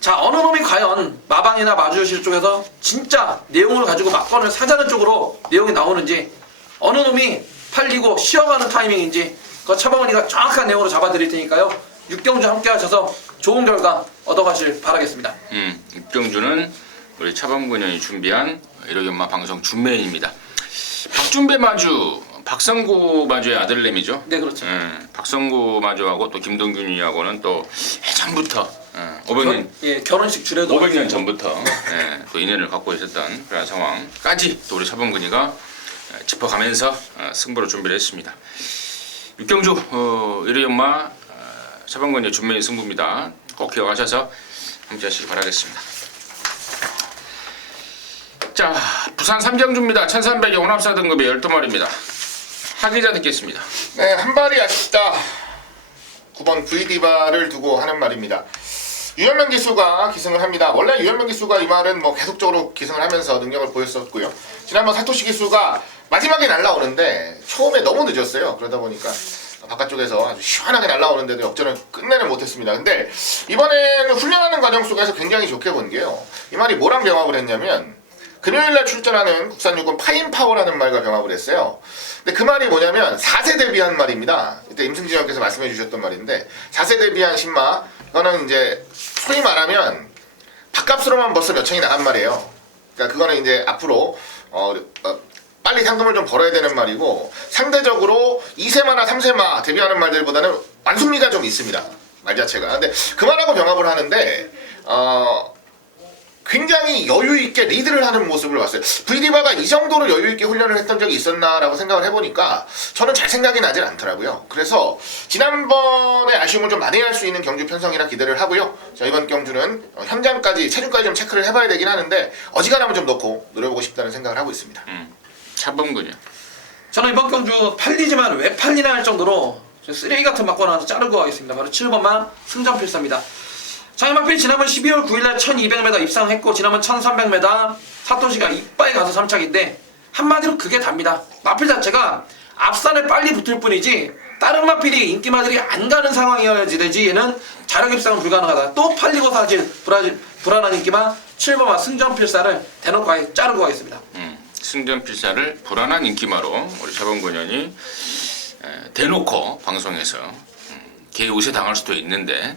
자, 어느 놈이 과연 마방이나 마주실 쪽에서 진짜 내용을 가지고 막건을 사자는 쪽으로 내용이 나오는지, 어느 놈이 팔리고 쉬어가는 타이밍인지 그 차범근이가 정확한 내용으로 잡아드릴 테니까요. 6경주 함께 하셔서 좋은 결과 얻어가실 바라겠습니다. 6경주는 우리 차범근이 준비한 일요경마 방송 준메인입니다. 박준배 마주, 박성구 마주의 아들내미죠. 네, 그렇죠. 박성구 마주하고 또 김동균이하고는 또 예전부터 500년 결혼식 주례도 500년 전부터 또 인연을 갖고 있었던 그런 상황까지 또 우리 차범근이가 짚어가면서 승부를 준비를 했습니다. 6경주 일요경마 차범근의 준메인 승부입니다. 꼭 기억하셔서 함께 하시기 바라겠습니다. 자, 부산 삼경주입니다. 1300의 혼합사 등급의 12마리입니다. 하기자 듣겠습니다. 네, 한 발이 아쉽다. 9번 VD바를 두고 하는 말입니다. 유현명 기수가 기승을 합니다. 원래 유현명 기수가 이 말은 뭐 계속적으로 기승을 하면서 능력을 보였었고요. 지난번 사토시 기수가 마지막에 날라오는데 처음에 너무 늦었어요. 그러다 보니까 바깥쪽에서 아주 시원하게 날라오는데도 역전을 끝내는 못했습니다. 근데 이번에는 훈련하는 과정 속에서 굉장히 좋게 본 게요. 이 말이 뭐랑 병합을 했냐면 금요일날 출전하는 국산유군 파인파워라는 말과 병합을 했어요. 근데 그 말이 뭐냐면 4세 대비한 말입니다. 이때 임승진 형께서 말씀해 주셨던 말인데 4세 대비한 신마, 그거는 이제 소위 말하면 밥값으로만 벌써 몇 천이 나간 말이에요. 그러니까 그거는 이제 앞으로 빨리 상금을 좀 벌어야 되는 말이고 상대적으로 2세마나 3세마 데뷔하는 말들보다는 완숙미가 좀 있습니다. 말 자체가. 근데 그 말하고 병합을 하는데 굉장히 여유있게 리드를 하는 모습을 봤어요. VD바가 이 정도로 여유있게 훈련을 했던 적이 있었나라고 생각을 해보니까 저는 잘 생각이 나진 않더라고요. 그래서 지난번에 아쉬움을 좀 만회할 수 있는 경주 편성이라 기대를 하고요. 자, 이번 경주는 현장까지 체중까지 좀 체크를 해봐야 되긴 하는데 어지간하면 좀 넣고 노려보고 싶다는 생각을 하고 있습니다. 차범근이요. 저는 이번 경주 팔리지만 왜 팔리나 할 정도로 쓰레기 같은 막고 나와서 자르고 가겠습니다. 바로 7번만 승전필사입니다. 장애마필 지난번 12월 9일날 1200m 입상했고 지난번 1300m 사토시가 이빠에 가서 3착인데 한마디로 그게 답니다. 마필 자체가 앞산에 빨리 붙을 뿐이지 다른 마필이 인기마들이 안 가는 상황이어야지 되지 얘는 자력 입상은 불가능하다. 또 팔리고 사실 불안한 인기만 7번만 승전필사를 대놓고 아예 자르고 가겠습니다. 승전필사를 불안한 인기마로 우리 차범근 의원이 대놓고 방송에서 개우세 당할 수도 있는데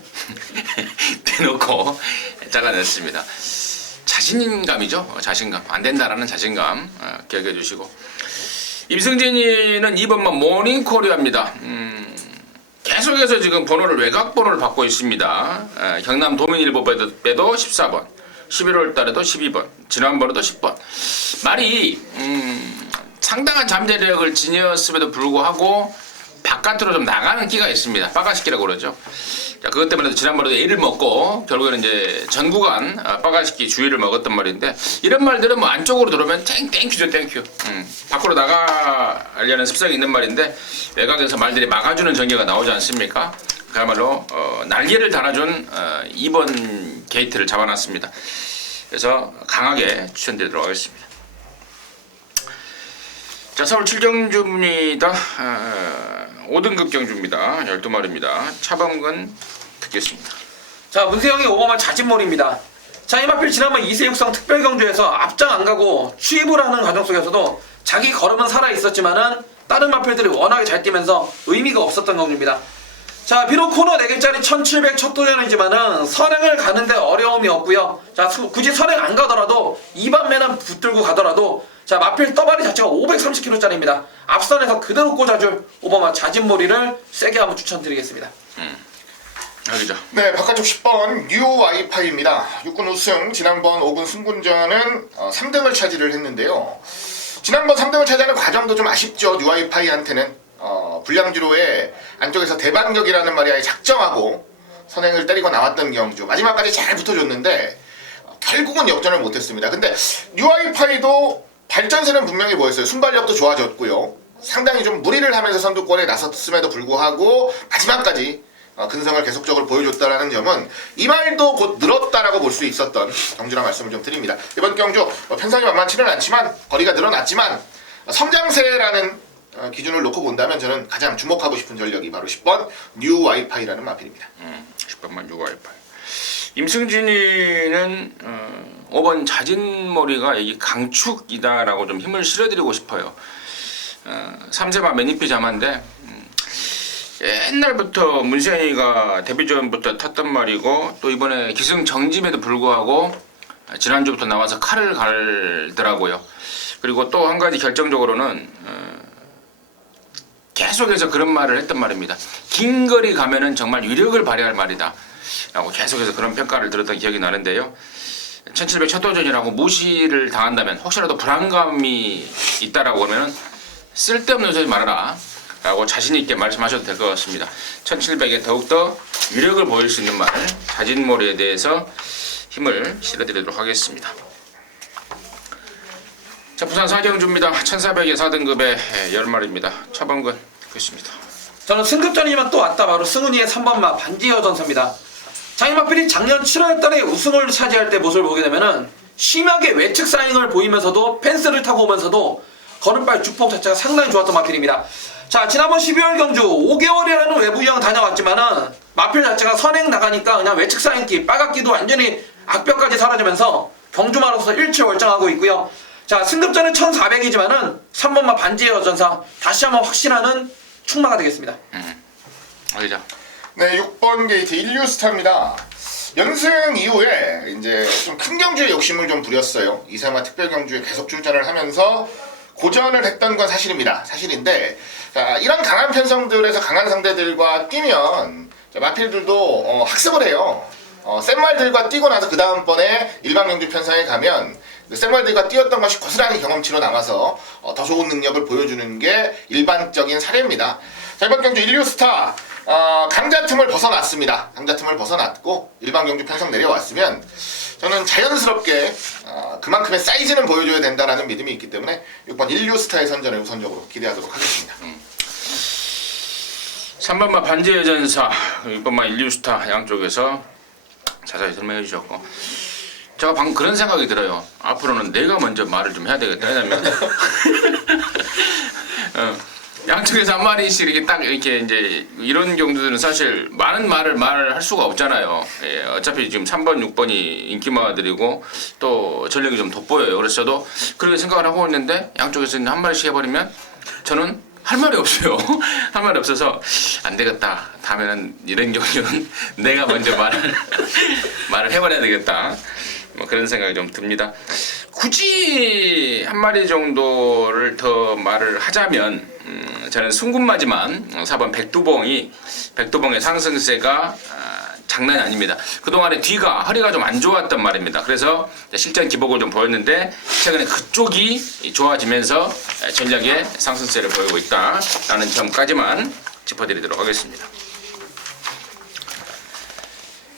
대놓고 잘라냈습니다. 자신감이죠. 자신감. 안 된다라는 자신감 기억해 주시고 임승진이는 2번만 모닝코리아입니다. 계속해서 지금 번호를 외곽 번호를 받고 있습니다. 경남 도민일보 빼도 14번 11월 달에도 12번 지난번에도 10번 말이 상당한 잠재력을 지녔음에도 불구하고 바깥으로 좀 나가는 끼가 있습니다. 빠가시끼라고 그러죠. 자, 그것 때문에 지난번에도 애를 먹고 결국에는 이제 전 구간 빠가시끼 주의를 먹었단 말인데 이런 말들은 뭐 안쪽으로 들어오면 땡큐죠 땡큐. 밖으로 나가려는 습성이 있는 말인데 외곽에서 말들이 막아주는 전개가 나오지 않습니까? 그야말로 날개를 달아준 2번 게이트를 잡아놨습니다. 그래서 강하게 추천드리도록 하겠습니다. 자, 서울 7경주입니다. 5등급 경주입니다. 12마리입니다. 차범근 듣겠습니다. 자, 문세영의 5번만 자진몰입니다. 자, 이마필 지난번 2세 육상 특별경주에서 앞장 안 가고 추입을 하는 과정 속에서도 자기 걸음은 살아있었지만은 다른 마필들이 워낙에 잘 뛰면서 의미가 없었던 경주입니다. 자, 비록 코너 4개짜리 1700 첫 도전이지만은 선행을 가는데 어려움이 없고요. 자, 굳이 선행 안 가더라도 2반매는 붙들고 가더라도 자, 마필 떠발이 자체가 530kg짜리입니다. 앞선에서 그대로 꽂아줄 오버마 자진몰이를 세게 한번 추천드리겠습니다. 여기죠. 네, 바깥쪽 10번 뉴 와이파이입니다. 6군 우승, 지난번 5군 승군전은 3등을 차지를 했는데요. 지난번 3등을 차지하는 과정도 좀 아쉽죠. 뉴 와이파이한테는 불량주로의 안쪽에서 대반격이라는 말이 아예 작정하고 선행을 때리고 나왔던 경주. 마지막까지 잘 붙어줬는데 결국은 역전을 못했습니다. 근데 뉴 와이파이도 발전세는 분명히 보였어요. 순발력도 좋아졌고요. 상당히 좀 무리를 하면서 선두권에 나섰음에도 불구하고 마지막까지 근성을 계속적으로 보여줬다라는 점은 이 말도 곧 늘었다라고 볼 수 있었던 경주라 말씀을 좀 드립니다. 이번 경주 편성이 만만치는 않지만 거리가 늘어났지만 성장세라는 기준을 놓고 본다면 저는 가장 주목하고 싶은 전력이 바로 10번 뉴 와이파이라는 마필입니다. 10번만 뉴 와이파이. 임승진이는 5번 자진머리가 이게 강축이다라고 좀 힘을 실어드리고 싶어요. 3세마 매니피 자마인데 옛날부터 문세현이가 데뷔전부터 탔던 말이고 또 이번에 기승정집에도 불구하고 지난주부터 나와서 칼을 갈더라고요. 그리고 또 한 가지 결정적으로는 계속해서 그런 말을 했던 말입니다. 긴 거리 가면은 정말 위력을 발휘할 말이다 라고 계속해서 그런 평가를 들었던 기억이 나는데요. 1700 첫 도전이라고 무시를 당한다면 혹시라도 불안감이 있다라고 하면 쓸데없는 소리 말아라 라고 자신있게 말씀하셔도 될 것 같습니다. 1700에 더욱더 위력을 보일 수 있는 말 자진몰이에 대해서 힘을 실어드리도록 하겠습니다. 자, 부산 4경주입니다. 1400의 4등급의 10마리입니다. 차범근 듣겠습니다. 저는 승급전이지만 또 왔다. 바로 승훈이의 3번마 반지여 전사입니다. 장애마필이 작년 7월달에 우승을 차지할 때 모습을 보게 되면은 심하게 외측 사잉을 보이면서도 펜스를 타고 오면서도 걸음발 주폭 자체가 상당히 좋았던 마필입니다. 자, 지난번 12월 경주 5개월이라는 외부 유형 다녀왔지만은 마필 자체가 선행 나가니까 그냥 외측 사잉기 빨갛기도 완전히 악벽까지 사라지면서 경주마로서 일취월장하고 있고요. 자, 승급전은 1400이지만은 3번마 반지의 여전사 다시 한번 확신하는 충마가 되겠습니다. 알죠. 네, 6번 게이트 인류스타입니다. 연승 이후에 이제 좀 큰 경주에 욕심을 좀 부렸어요. 이세마 특별 경주에 계속 출전을 하면서 고전을 했던 건 사실인데 자, 이런 강한 편성들에서 강한 상대들과 뛰면 자, 마필들도 학습을 해요. 센 말들과 뛰고 나서 그 다음번에 일반 경주 편성에 가면 센 말들과 뛰었던 것이 고스란히 경험치로 남아서 더 좋은 능력을 보여주는 게 일반적인 사례입니다. 자, 이번 경주 인류스타 강자 틈을 벗어났습니다. 강자 틈을 벗어났고 일반 경주 편성 내려왔으면 저는 자연스럽게 그만큼의 사이즈는 보여줘야 된다라는 믿음이 있기 때문에 6번 인류스타의 선전을 우선적으로 기대하도록 하겠습니다. 3번마 반지의 전사, 6번마 인류스타 양쪽에서 자세히 설명해 주셨고 제가 방금 그런 생각이 들어요. 앞으로는 내가 먼저 말을 좀 해야 되겠다. 왜냐면 양쪽에서 한 마리씩 이렇게 딱 이렇게 이제 이런 경주들은 사실 많은 말을 할 수가 없잖아요. 예, 어차피 지금 3번, 6번이 인기마들이고 또 전력이 좀 돋보여요. 그래서 저도 그렇게 생각을 하고 있는데 양쪽에서 한 마리씩 해버리면 저는 할 말이 없어요. 할 말이 없어서 안 되겠다. 다음에는 이런 경우는 내가 먼저 말을 해버려야 되겠다. 뭐 그런 생각이 좀 듭니다. 굳이 한 마리 정도를 더 말을 하자면 저는 순군마지만 4번 백두봉의 상승세가 장난이 아닙니다. 그동안에 뒤가 허리가 좀 안 좋았단 말입니다. 그래서 실전 기복을 좀 보였는데 최근에 그쪽이 좋아지면서 전략의 상승세를 보이고 있다라는 점까지만 짚어드리도록 하겠습니다.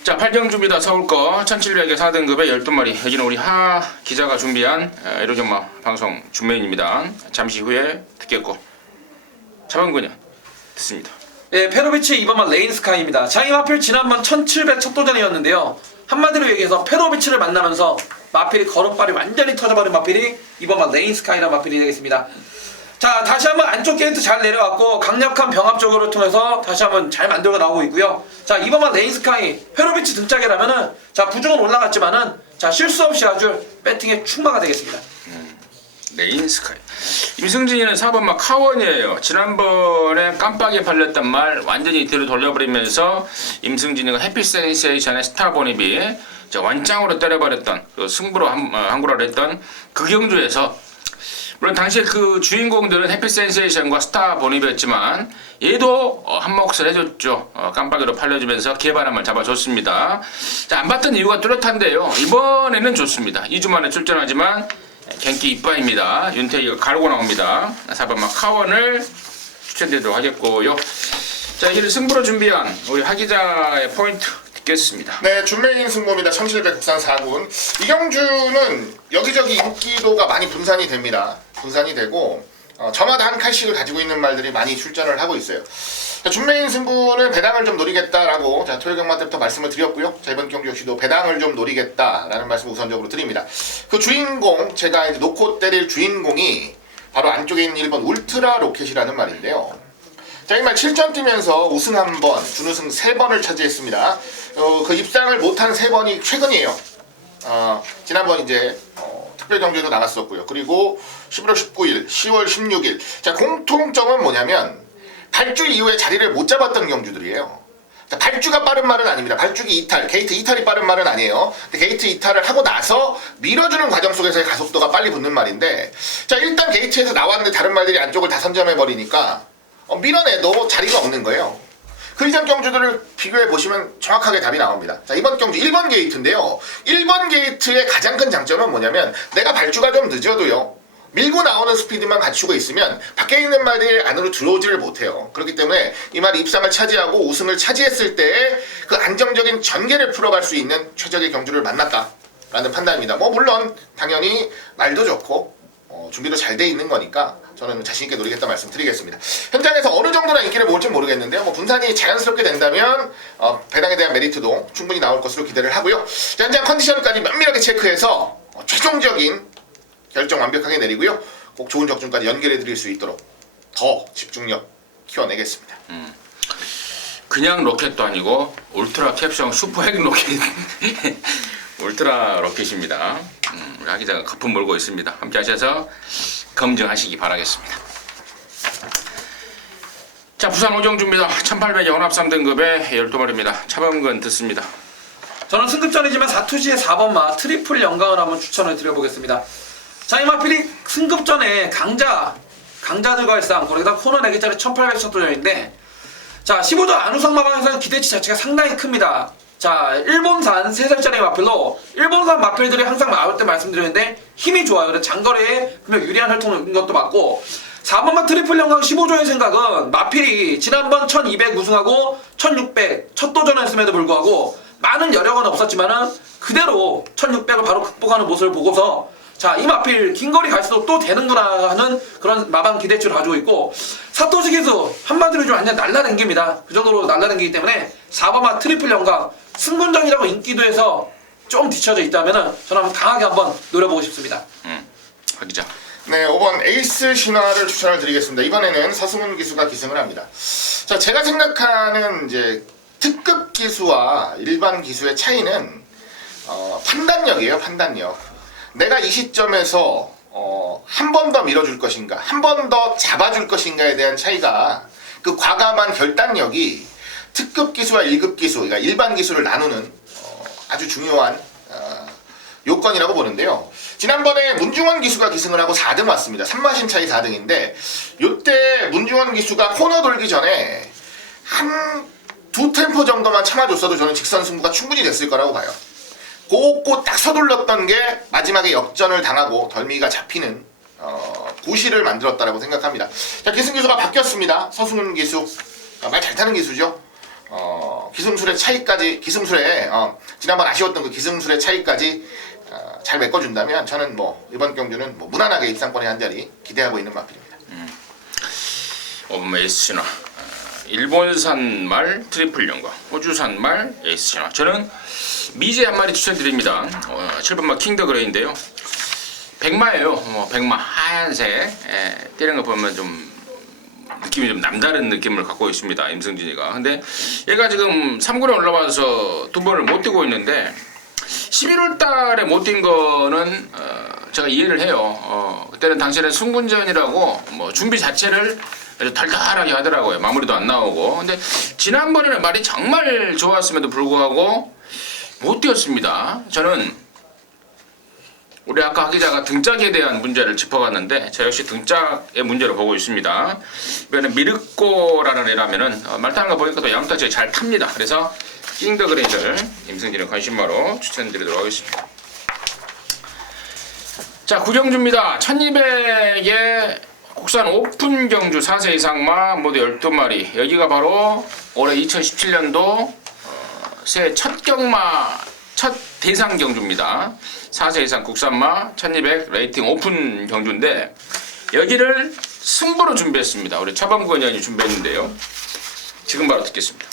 자, 8경주입니다. 서울거 1700에 4등급의 12마리. 여기는 우리 하 기자가 준비한 에로전마 방송 준메인입니다. 잠시 후에 듣겠고 차범근요 듣습니다. 네, 페로비치 이번만 레인스카이입니다. 장임 하필 지난번 1700 척도전이었는데요. 한마디로 얘기해서 페로비치를 만나면서 마필이 걸음발이 완전히 터져버린 마필이 이번만 레인스카이라는 마필이 되겠습니다. 자, 다시 한번 안쪽 게이트 잘 내려왔고 강력한 병합 쪽으로 통해서 다시 한번 잘 만들어 나오고 있고요. 자, 이번만 레인스카이 페로비치 등짝이라면은 자, 부족은 올라갔지만은 자, 실수 없이 아주 배팅의 충마가 되겠습니다. 레인스카이. 임승진이는 4번마 카원이에요. 지난번에 깜빡이 팔렸단 말 완전히 뒤로 돌려버리면서 임승진이가 해피센세이션의 스타보니비 완짱으로 때려버렸던 그 승부로 항구라를 했던 그 경주에서 물론 당시에 그 주인공들은 해피센세이션과 스타보니비였지만 얘도 한 몫을 해줬죠. 깜빡이로 팔려주면서 기회바람을 잡아줬습니다. 자, 안 봤던 이유가 뚜렷한데요. 이번에는 좋습니다. 2주 만에 출전하지만 genki 이빠입니다. 윤태기가 가르고 나옵니다. 4번마 카원을 추천드리도록 하겠고요. 자, 이를 승부로 준비한 우리 하기자의 포인트 듣겠습니다. 네, 준메인 승부입니다. 1700 국산 4군. 이 경주는 여기저기 인기도가 많이 분산이 됩니다. 분산이 되고 저마다 한 칼씩을 가지고 있는 말들이 많이 출전을 하고 있어요. 자, 준메인 승부는 배당을 좀 노리겠다라고 자, 토요경마 때부터 말씀을 드렸고요. 자, 이번 경주 역시도 배당을 좀 노리겠다라는 말씀을 우선적으로 드립니다. 그 주인공, 제가 이제 놓고 때릴 주인공이 바로 안쪽에 있는 1번 울트라 로켓이라는 말인데요. 자, 이 말 7전 뛰면서 우승 1번, 준우승 3번을 차지했습니다. 그 입상을 못한 3번이 최근이에요. 지난번 이제 특별 경주에도 나갔었고요. 그리고 11월 19일, 10월 16일. 자, 공통점은 뭐냐면 발주 이후에 자리를 못 잡았던 경주들이에요. 자, 발주가 빠른 말은 아닙니다. 발주기 이탈, 게이트 이탈이 빠른 말은 아니에요. 근데 게이트 이탈을 하고 나서 밀어주는 과정 속에서의 가속도가 빨리 붙는 말인데, 자, 일단 게이트에서 나왔는데 다른 말들이 안쪽을 다 선점해버리니까 밀어내도 자리가 없는 거예요. 그 이전 경주들을 비교해 보시면 정확하게 답이 나옵니다. 자, 이번 경주 1번 게이트인데요. 1번 게이트의 가장 큰 장점은 뭐냐면 내가 발주가 좀 늦어도요. 밀고 나오는 스피드만 갖추고 있으면 밖에 있는 말들이 안으로 들어오지를 못해요. 그렇기 때문에 이 말이 입상을 차지하고 우승을 차지했을 때 그 안정적인 전개를 풀어갈 수 있는 최적의 경주를 만났다라는 판단입니다. 뭐 물론 당연히 말도 좋고 준비도 잘 돼 있는 거니까 저는 자신있게 노리겠다 말씀드리겠습니다. 현장에서 어느 정도나 인기를 모을지 모르겠는데요. 뭐 분산이 자연스럽게 된다면 배당에 대한 메리트도 충분히 나올 것으로 기대를 하고요. 자, 현장 컨디션까지 면밀하게 체크해서 최종적인 결정 완벽하게 내리고요. 꼭 좋은 적중까지 연결해 드릴 수 있도록 더 집중력 키워내겠습니다. 그냥 로켓도 아니고 울트라 캡숑 슈퍼 핵 로켓 울트라 로켓입니다. 우리 하기자가 거품 몰고 있습니다. 함께 하셔서 검증하시기 바라겠습니다. 자, 부산 오정주입니다. 1800의 혼합 3등급의 12마리입니다. 차범근 듣습니다. 저는 승급전이지만 4투시의 4번마 트리플 영광을 한번 추천을 드려보겠습니다. 자, 이 마필이 승급 전에 강자들과의 싸움, 거기다 코너 4개짜리 1800 샷도전인데, 자, 15전 안우성 마방에서는 기대치 자체가 상당히 큽니다. 자, 일본산 3살짜리 마필로, 일본산 마필들이 항상 나올 때 말씀드렸는데 힘이 좋아요. 그래서 장거리에 그냥 유리한 혈통인 것도 맞고, 4번만 트리플 영광 15조의 생각은 마필이 지난번 1200 우승하고 1600 첫 도전했음에도 불구하고 많은 여력은 없었지만은 그대로 1600을 바로 극복하는 모습을 보고서, 자, 이 마필 긴거리 갈수록 또 되는구나 하는 그런 마방 기대치를 가지고 있고, 사토시 기수 한마디로 좀 완전 날라댕깁니다. 그 정도로 날라댕기기 때문에 4번마 트리플 영광 승군전이라고 인기도 해서 좀 뒤쳐져 있다면은 저는 한번 강하게 한번 노려보고 싶습니다. 하기자. 네, 5번 에이스 신화를 추천을 드리겠습니다. 이번에는 서승훈 기수가 기승을 합니다. 자, 제가 생각하는 이제 특급 기수와 일반 기수의 차이는 판단력이에요. 판단력. 내가 이 시점에서 한 번 더 밀어줄 것인가, 한 번 더 잡아줄 것인가에 대한 차이가, 그 과감한 결단력이 특급 기수와 1급 기수, 그러니까 일반 기수를 나누는 아주 중요한 요건이라고 보는데요. 지난번에 문중원 기수가 기승을 하고 4등 왔습니다. 3마신 차이 4등인데, 요때 문중원 기수가 코너 돌기 전에 두 템포 정도만 참아줬어도 저는 직선 승부가 충분히 됐을 거라고 봐요. 그거 딱 서둘렀던 게 마지막에 역전을 당하고 덜미가 잡히는 고시를 만들었다라고 생각합니다. 자, 기승 기수가 바뀌었습니다. 서승훈 기수, 말 잘 타는 기수죠. 기승술의 차이까지, 지난번 아쉬웠던 그 기승술의 차이까지 잘 메꿔준다면 저는 뭐 이번 경주는 뭐 무난하게 입상권의 한 자리 기대하고 있는 마필입니다. 에이스 신화. 일본산 말 트리플 영광, 호주산 말 에이스 신화. 저는 미제 한 마리 추천드립니다. 7번마 킹더 그레이인데요. 백마예요. 백마 하얀색. 때리는 거 보면 좀 느낌이 좀 남다른 느낌을 갖고 있습니다. 임승진이가. 근데 얘가 지금 3군에 올라와서 2번을 못 뛰고 있는데 11월 달에 못 뛴 거는 제가 이해를 해요. 그때는 당시에는 승군전이라고 뭐 준비 자체를 아주 달달하게 하더라고요. 마무리도 안 나오고. 근데 지난번에는 말이 정말 좋았음에도 불구하고 못 뛰었습니다. 저는 우리 아까 하 기자가 등짝에 대한 문제를 짚어봤는데 저 역시 등짝의 문제를 보고 있습니다. 이번에는 미르코라는 애라면은 말 타는 거 보니까 또 양타치가 잘 탑니다. 그래서 킹더 그레이를 임승진의 관심마로 추천드리도록 하겠습니다. 자, 구경주입니다. 1200의 국산 오픈 경주 4세 이상마 모두 12마리. 여기가 바로 올해 2017년도 새해 첫 경마, 첫 대상 경주입니다. 4세 이상 국산마 1200 레이팅 오픈 경주인데 여기를 승부로 준비했습니다. 우리 차범근 의원이 준비했는데요. 지금 바로 듣겠습니다.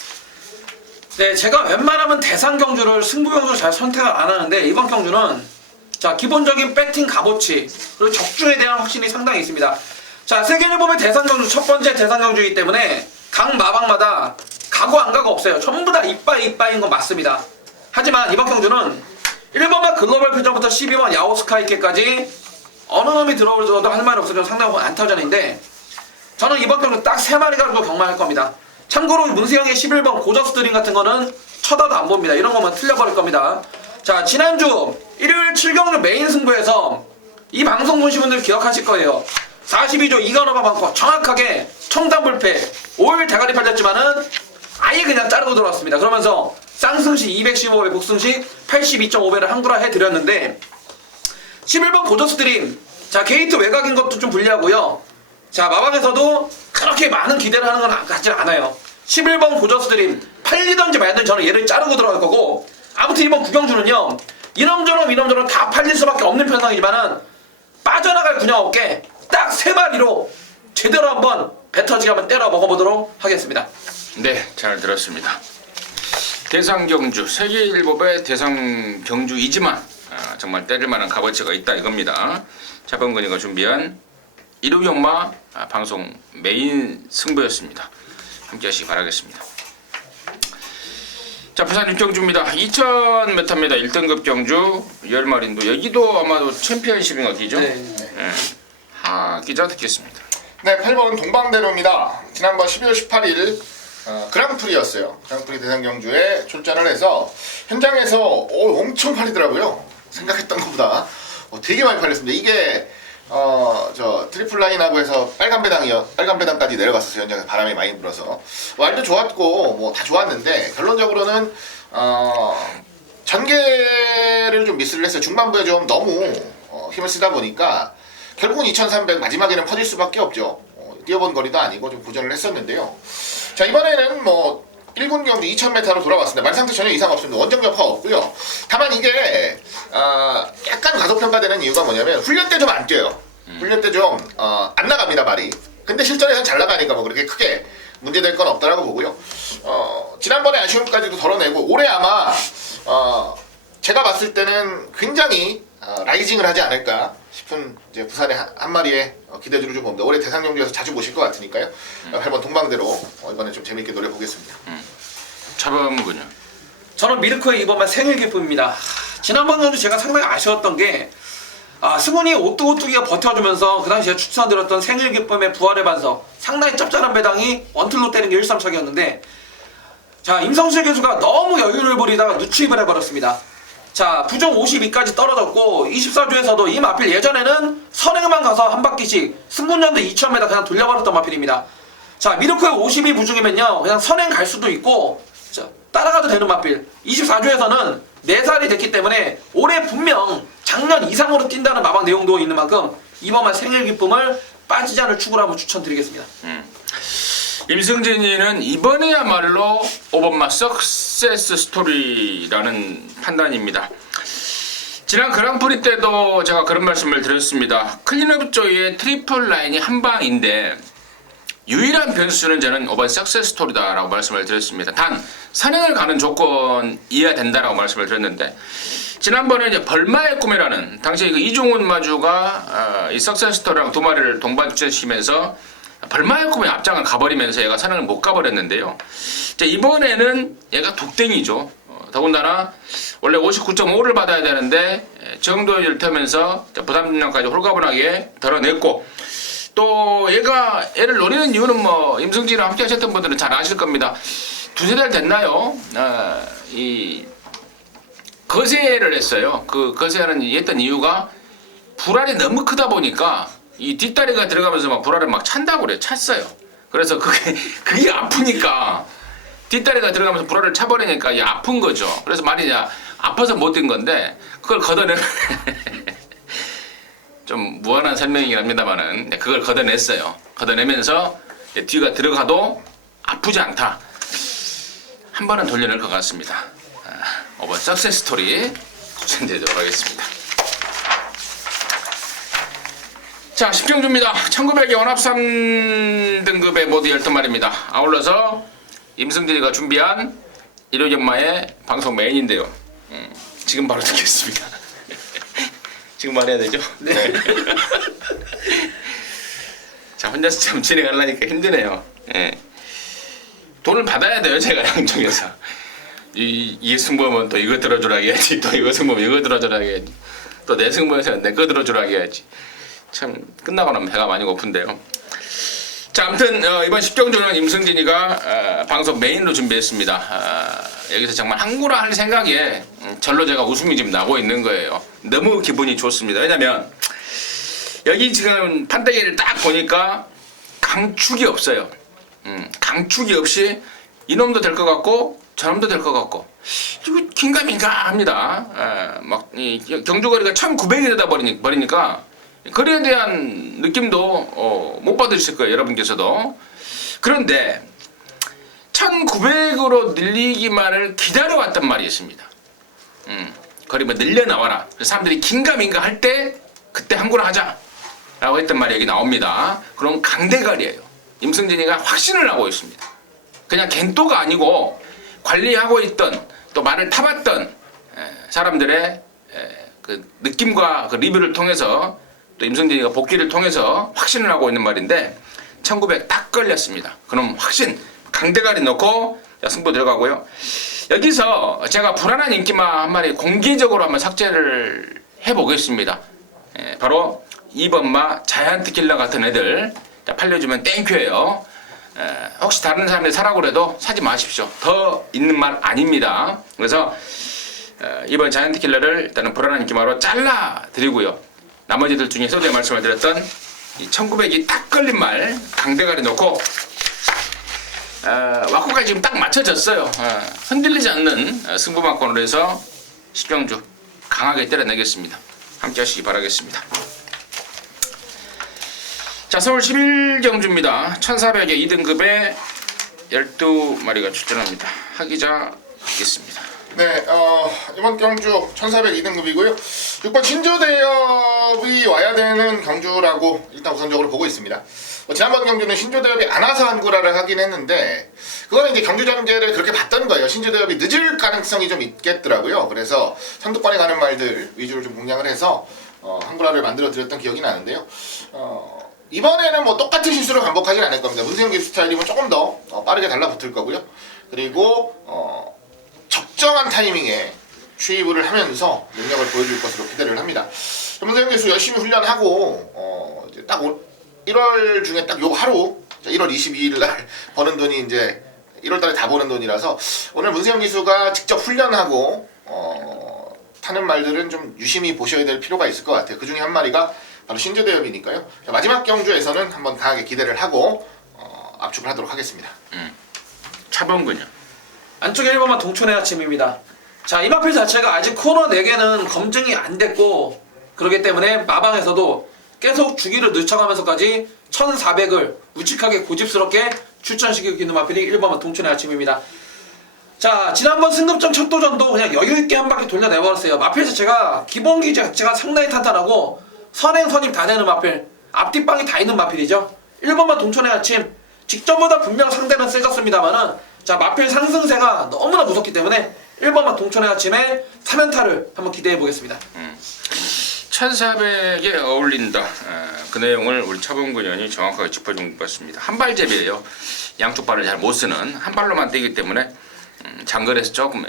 네, 제가 웬만하면 대상 경주를 승부 경주를 잘 선택을 안 하는데 이번 경주는 자, 기본적인 배팅 값어치 그리고 적중에 대한 확신이 상당히 있습니다. 자, 세계일보의 대상 경주 첫 번째 대상 경주이기 때문에 각 마방마다 가고 안 가고 없어요. 전부 다 이빠이인 건 맞습니다. 하지만 이번 경주는 1번만 글로벌 표정부터 12번 야오스카이케까지 어느 놈이 들어오더라도 할 말이 없어서 상당히 안타전인데 저는 이번 경주 딱 3마리 가지고 경마할 겁니다. 참고로 문세영의 11번 고저스 드림 같은 거는 쳐다도 안 봅니다. 이런 거면 틀려버릴 겁니다. 자, 지난주 일요일 7경주 메인 승부에서 이 방송 보신 분들 기억하실 거예요. 42조 이간호가 많고 정확하게 청담불패 5일 대가리 팔렸지만은 아예 그냥 자르고 돌아왔습니다. 그러면서 쌍승시 215배 복승시 82.5배를 한구라 해드렸는데 11번 고저스 드림, 자, 게이트 외곽인 것도 좀 불리하고요. 자, 마방에서도 그렇게 많은 기대를 하는 건 같지 않아요. 11번 고저스 드림 팔리던지 말든지 저는 얘를 자르고 들어갈 거고, 아무튼 이번 구경주는요 이놈저놈 다 팔릴 수밖에 없는 편상이지만은 빠져나갈 군형 없게 딱 3마리로 제대로 한번 배터지게 한번 때려 먹어보도록 하겠습니다. 네, 잘 들었습니다. 대상 경주, 세계일보의 대상 경주이지만 정말 때릴 만한 값어치가 있다 이겁니다. 차범근이가 준비한 일요경마 방송 메인 승부였습니다. 함께 하시기 바라겠습니다. 자, 부산 6경주입니다. 2000m입니다. 1등급 경주 10마리인도 여기도 아마도 챔피언십인 어디죠? 네. 하 기자 듣겠습니다. 네, 8번은 동방대로입니다. 지난번 12월 18일 그랑프리였어요. 그랑프리 대상 경주에 출전을 해서 현장에서 엄청 팔리더라고요. 생각했던 것보다 되게 많이 팔렸습니다. 이게 저 트리플 라인하고에서 빨간 배당까지 내려갔었어요. 현장에서 바람이 많이 불어서 말도 좋았고 뭐 다 좋았는데 결론적으로는 전개를 좀 미스를 했어요. 중반부에 좀 너무 힘을 쓰다 보니까 결국은 2300 마지막에는 퍼질 수밖에 없죠. 뛰어본 거리도 아니고 좀 고전을 했었는데요. 자, 이번에는 뭐 1군 경주 2000m로 돌아왔습니다. 말상태 전혀 이상 없습니다. 원정 여파 없고요. 다만 이게 약간 과소평가되는 이유가 뭐냐면 훈련 때 좀 안 뛰어요. 훈련 때 좀 안 나갑니다, 말이. 근데 실전에서는 잘 나가니까 뭐 그렇게 크게 문제될 건 없다라고 보고요. 지난번에 아쉬움까지도 덜어내고 올해 아마 제가 봤을 때는 굉장히 라이징을 하지 않을까 싶은 이제 부산의 한 마리의 기대주를 좀 봅니다. 올해 대상경주에서 자주 보실 것 같으니까요. 8번 동방대로 이번에 좀 재밌게 노려보겠습니다. 차범근요. 저는 미르크의 이번만 생일 기쁨입니다. 지난번 경주 제가 상당히 아쉬웠던 게 승훈이 오뚜기가 버텨주면서 그 당시에 추천드렸던 생일 기쁨의 부활의 반석 상당히 짭짤한 배당이 원툴로 때린 게 1-3척이었는데 자, 임성실 교수가 너무 여유를 부리다가 누추입을 해버렸습니다. 자, 부정 52까지 떨어졌고 24주에서도 이 마필 예전에는 선행만 가서 한 바퀴씩 승분연도 2000m 그냥 돌려버렸던 마필입니다. 자, 미르코의 52 부중이면요 그냥 선행 갈 수도 있고 자, 따라가도 되는 마필. 24주에서는 4살이 됐기 때문에 올해 분명 작년 이상으로 뛴다는 마방 내용도 있는 만큼 이번만 생일 기쁨을 빠지지 않을 축으로 한번 추천드리겠습니다. 임승진이는 이번에야말로 오버마 석세스 스토리라는 판단입니다. 지난 그랑프리 때도 제가 그런 말씀을 드렸습니다. 클린업 조이의 트리플 라인이 한 방인데 유일한 변수는 저는 오버마 석세스 스토리다라고 말씀을 드렸습니다. 단 산행을 가는 조건이어야 된다라고 말씀을 드렸는데 지난번에 이제 벌마의 꿈이라는 당시에 그 이종훈 마주가 이 석세스 스토리랑 두 마리를 동반 주최시키면서 벌마의 꿈에 앞장을 가버리면서 얘가 산행을 못 가버렸는데요. 자, 이번에는 얘가 독댕이죠. 더군다나 원래 59.5를 받아야 되는데 정도를 태우면서 부담중량까지 홀가분하게 덜어냈고 또 얘를 노리는 이유는 뭐 임승진이랑 함께 하셨던 분들은 잘 아실 겁니다. 두세 달 됐나요? 이 거세를 했어요. 그 거세하는 했던 이유가 불알이 너무 크다 보니까 이 뒷다리가 들어가면서 막 불알을 막 찬다고 그래요. 찼어요. 그래서 그게 아프니까 뒷다리가 들어가면서 불알을 차버리니까 이게 아픈 거죠. 그래서 말이 이제 아파서 못 뛴 건데 그걸 걷어내는 좀 무한한 설명이긴 합니다만은 그걸 걷어냈어요. 걷어내면서 뒤가 들어가도 아프지 않다. 한 번은 돌려낼 것 같습니다. 오버 석세스 스토리 추천드리도록 하겠습니다. 자, 10경주입니다. 1900의 원합 3등급의 모두 12마리입니다. 아울러서 임승진이가 준비한 일요연마의 방송 메인인데요. 지금 바로 듣겠습니다. 지금 말해야 되죠? 네. 자, 혼자서 참 진행하려니까 힘드네요. 예. 돈을 받아야 돼요, 제가 양쪽에서. 이 승부하면 또 이거 들어주라 해야지, 또 이거 승부하면 이거 들어주라 해야지, 또 내 승부에서는 내 거 들어주라 해야지. 참 끝나고 나면 배가 많이 고픈데요. 자, 아무튼 이번 10경주는 임승진이가 방송 메인으로 준비했습니다. 여기서 정말 항구라 할 생각에 절로 제가 웃음이 지금 나고 있는 거예요. 너무 기분이 좋습니다. 왜냐면 여기 지금 판때기를 딱 보니까 강축이 없어요. 강축이 없이 이놈도 될 것 같고 저놈도 될 것 같고 이거 긴가민가 합니다. 막 이 경주거리가 1900이 되다 버리니까 거리에 대한 느낌도 못 받으실 거예요, 여러분께서도. 그런데 1900으로 늘리기만을 기다려왔단 말이 있습니다. 거리 뭐 늘려 나와라. 사람들이 긴가민가 할 때 그때 항구를 하자 라고 했던 말이 여기 나옵니다. 그럼 강대거리예요. 임승진이가 확신을 하고 있습니다. 그냥 갱또가 아니고 관리하고 있던 또 말을 타봤던 사람들의 그 느낌과 그 리뷰를 통해서 또 임승진이가 복귀를 통해서 확신을 하고 있는 말인데 1900 딱 걸렸습니다. 그럼 확신 강대가리 넣고 승부 들어가고요. 여기서 제가 불안한 인기마 한 마리 공개적으로 한번 삭제를 해보겠습니다. 바로 2번마 자이언트 킬러 같은 애들 팔려주면 땡큐예요. 혹시 다른 사람들이 사라고 해도 사지 마십시오. 더 있는 말 아닙니다. 그래서 이번 자이언트 킬러를 일단은 불안한 기마로 잘라 드리고요. 나머지들 중에 서두에 말씀을 드렸던 이 1900이 딱 걸린 말 강대가리 놓고 와꾸가 지금 딱 맞춰졌어요. 흔들리지 않는 승부만권으로 해서 10경주 강하게 때려내겠습니다. 함께 하시기 바라겠습니다. 자, 서울 11경주입니다. 1400의 2등급에 12마리가 출전합니다. 하기자 있겠습니다. 네, 이번 경주 1400 2등급이고요. 6번 신조대엽이 와야 되는 경주라고 일단 우선적으로 보고 있습니다. 지난번 경주는 신조대엽이 안 와서 한구라를 하긴 했는데 그거는 이제 경주 전개를 그렇게 봤던 거예요. 신조대엽이 늦을 가능성이 좀 있겠더라고요. 그래서 선두권에 가는 말들 위주로 좀 공략을 해서 한구라를 만들어 드렸던 기억이 나는데요. 이번에는 뭐 똑같은 실수를 반복하진 않을 겁니다. 문세영 기수 스타일이면 조금 더 빠르게 달라붙을 거고요. 그리고 적정한 타이밍에 추이브를 하면서 능력을 보여줄 것으로 기대를 합니다. 문세영 기수 열심히 훈련하고 이제 딱 1월 중에 딱 요 하루 1월 22일 날 버는 돈이 이제 1월 달에 다 버는 돈이라서 오늘 문세영 기수가 직접 훈련하고 타는 말들은 좀 유심히 보셔야 될 필요가 있을 것 같아요. 그 중에 한 마리가 바로 신조대엽이니까요. 마지막 경주에서는 한번 강하게 기대를 하고 압축을 하도록 하겠습니다. 차범근요. 안쪽에 1번만 동촌의 아침입니다. 자, 이 마필 자체가 아직 코너 4개는 검증이 안 됐고 그렇기 때문에 마방에서도 계속 주기를 늦춰가면서까지 1400을 우직하게 고집스럽게 출전시키고 있는 마필이 1번만 동촌의 아침입니다. 자, 지난번 승급전 첫 도전도 그냥 여유있게 한 바퀴 돌려내버렸어요. 마필 자체가 기본기 자체가 상당히 탄탄하고 선행 선임 다 되는 마필, 앞뒷방이 다 있는 마필이죠. 1번만 동촌의 아침, 직전보다 분명 상대는 세졌습니다만은 자, 마필 상승세가 너무나 무섭기 때문에 1번만 동촌의 아침에 3연타를 한번 기대해 보겠습니다. 1400에 어울린다. 그 내용을 우리 차범근 의원이 정확하게 짚어준 것 같습니다. 한발 제비예요. 양쪽 발을 잘 못 쓰는 한 발로만 뛰기 때문에 장거리에서 조금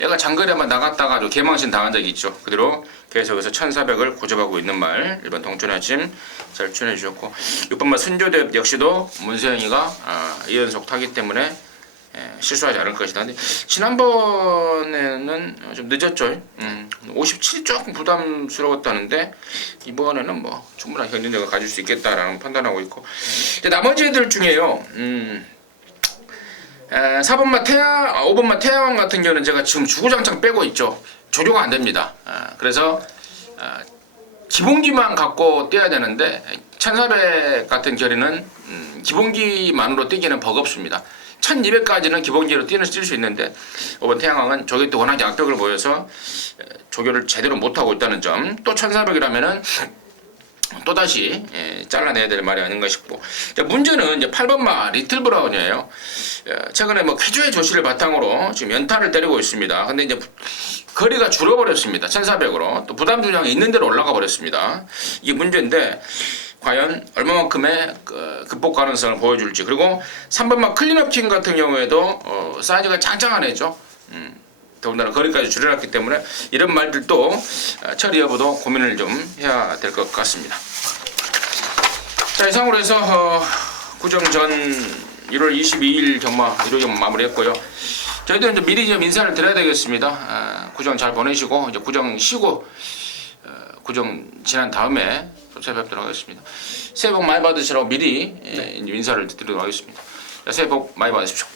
얘가 장거리에만 나갔다가 개망신 당한 적이 있죠. 그대로 계속해서 1400을 고집하고 있는 말 1번 동촌의 아침 잘 추천해 주셨고 6번만 순조대 역시도 문세영이가 2연속 타기 때문에 실수하지 않을 것이다. 근데 지난번에는 좀 늦었죠. 57이 조금 부담스러웠다는데 이번에는 뭐 충분한 경쟁력을 가질 수 있겠다라는 판단하고 있고 이제 나머지 애들 중에요. 4번마 5번마 태양왕 같은 경우는 제가 지금 주구장창 빼고 있죠. 조류가 안 됩니다. 그래서 기본기만 갖고 뛰어야 되는데 1400 같은 결의는 기본기만으로 뛰기는 버겁습니다. 1200까지는 기본기로 뛸 수 있는데 5번 태양왕은 조교 때 워낙 약벽을 보여서 조교를 제대로 못하고 있다는 점, 또 1400이라면은 또다시 잘라내야 될 말이 아닌가 싶고, 문제는 이제 8번마 리틀 브라운이에요. 최근에 뭐 쾌조의 조시를 바탕으로 지금 연타를 때리고 있습니다. 근데 이제 거리가 줄어버렸습니다. 1400으로 또 부담 조장이 있는 대로 올라가 버렸습니다. 이게 문제인데 과연 얼마만큼의 극복 가능성을 보여줄지. 그리고 3번마 클린업 킹 같은 경우에도 사이즈가 짱짱한 애죠. 더군다나 거리까지 줄여놨기 때문에 이런 말들도 처리 여부도 고민을 좀 해야 될 것 같습니다. 자, 이상으로 해서 구정 전 1월 22일 경마 1호 경마 마무리했고요. 저희들은 이제 미리 좀 인사를 드려야 되겠습니다. 구정 잘 보내시고 이제 구정 쉬고 구정 지난 다음에 또 찾아뵙도록 하겠습니다. 새해 복 많이 받으시라고 미리 인사를 드리도록 하겠습니다. 새해 복 많이 받으십시오.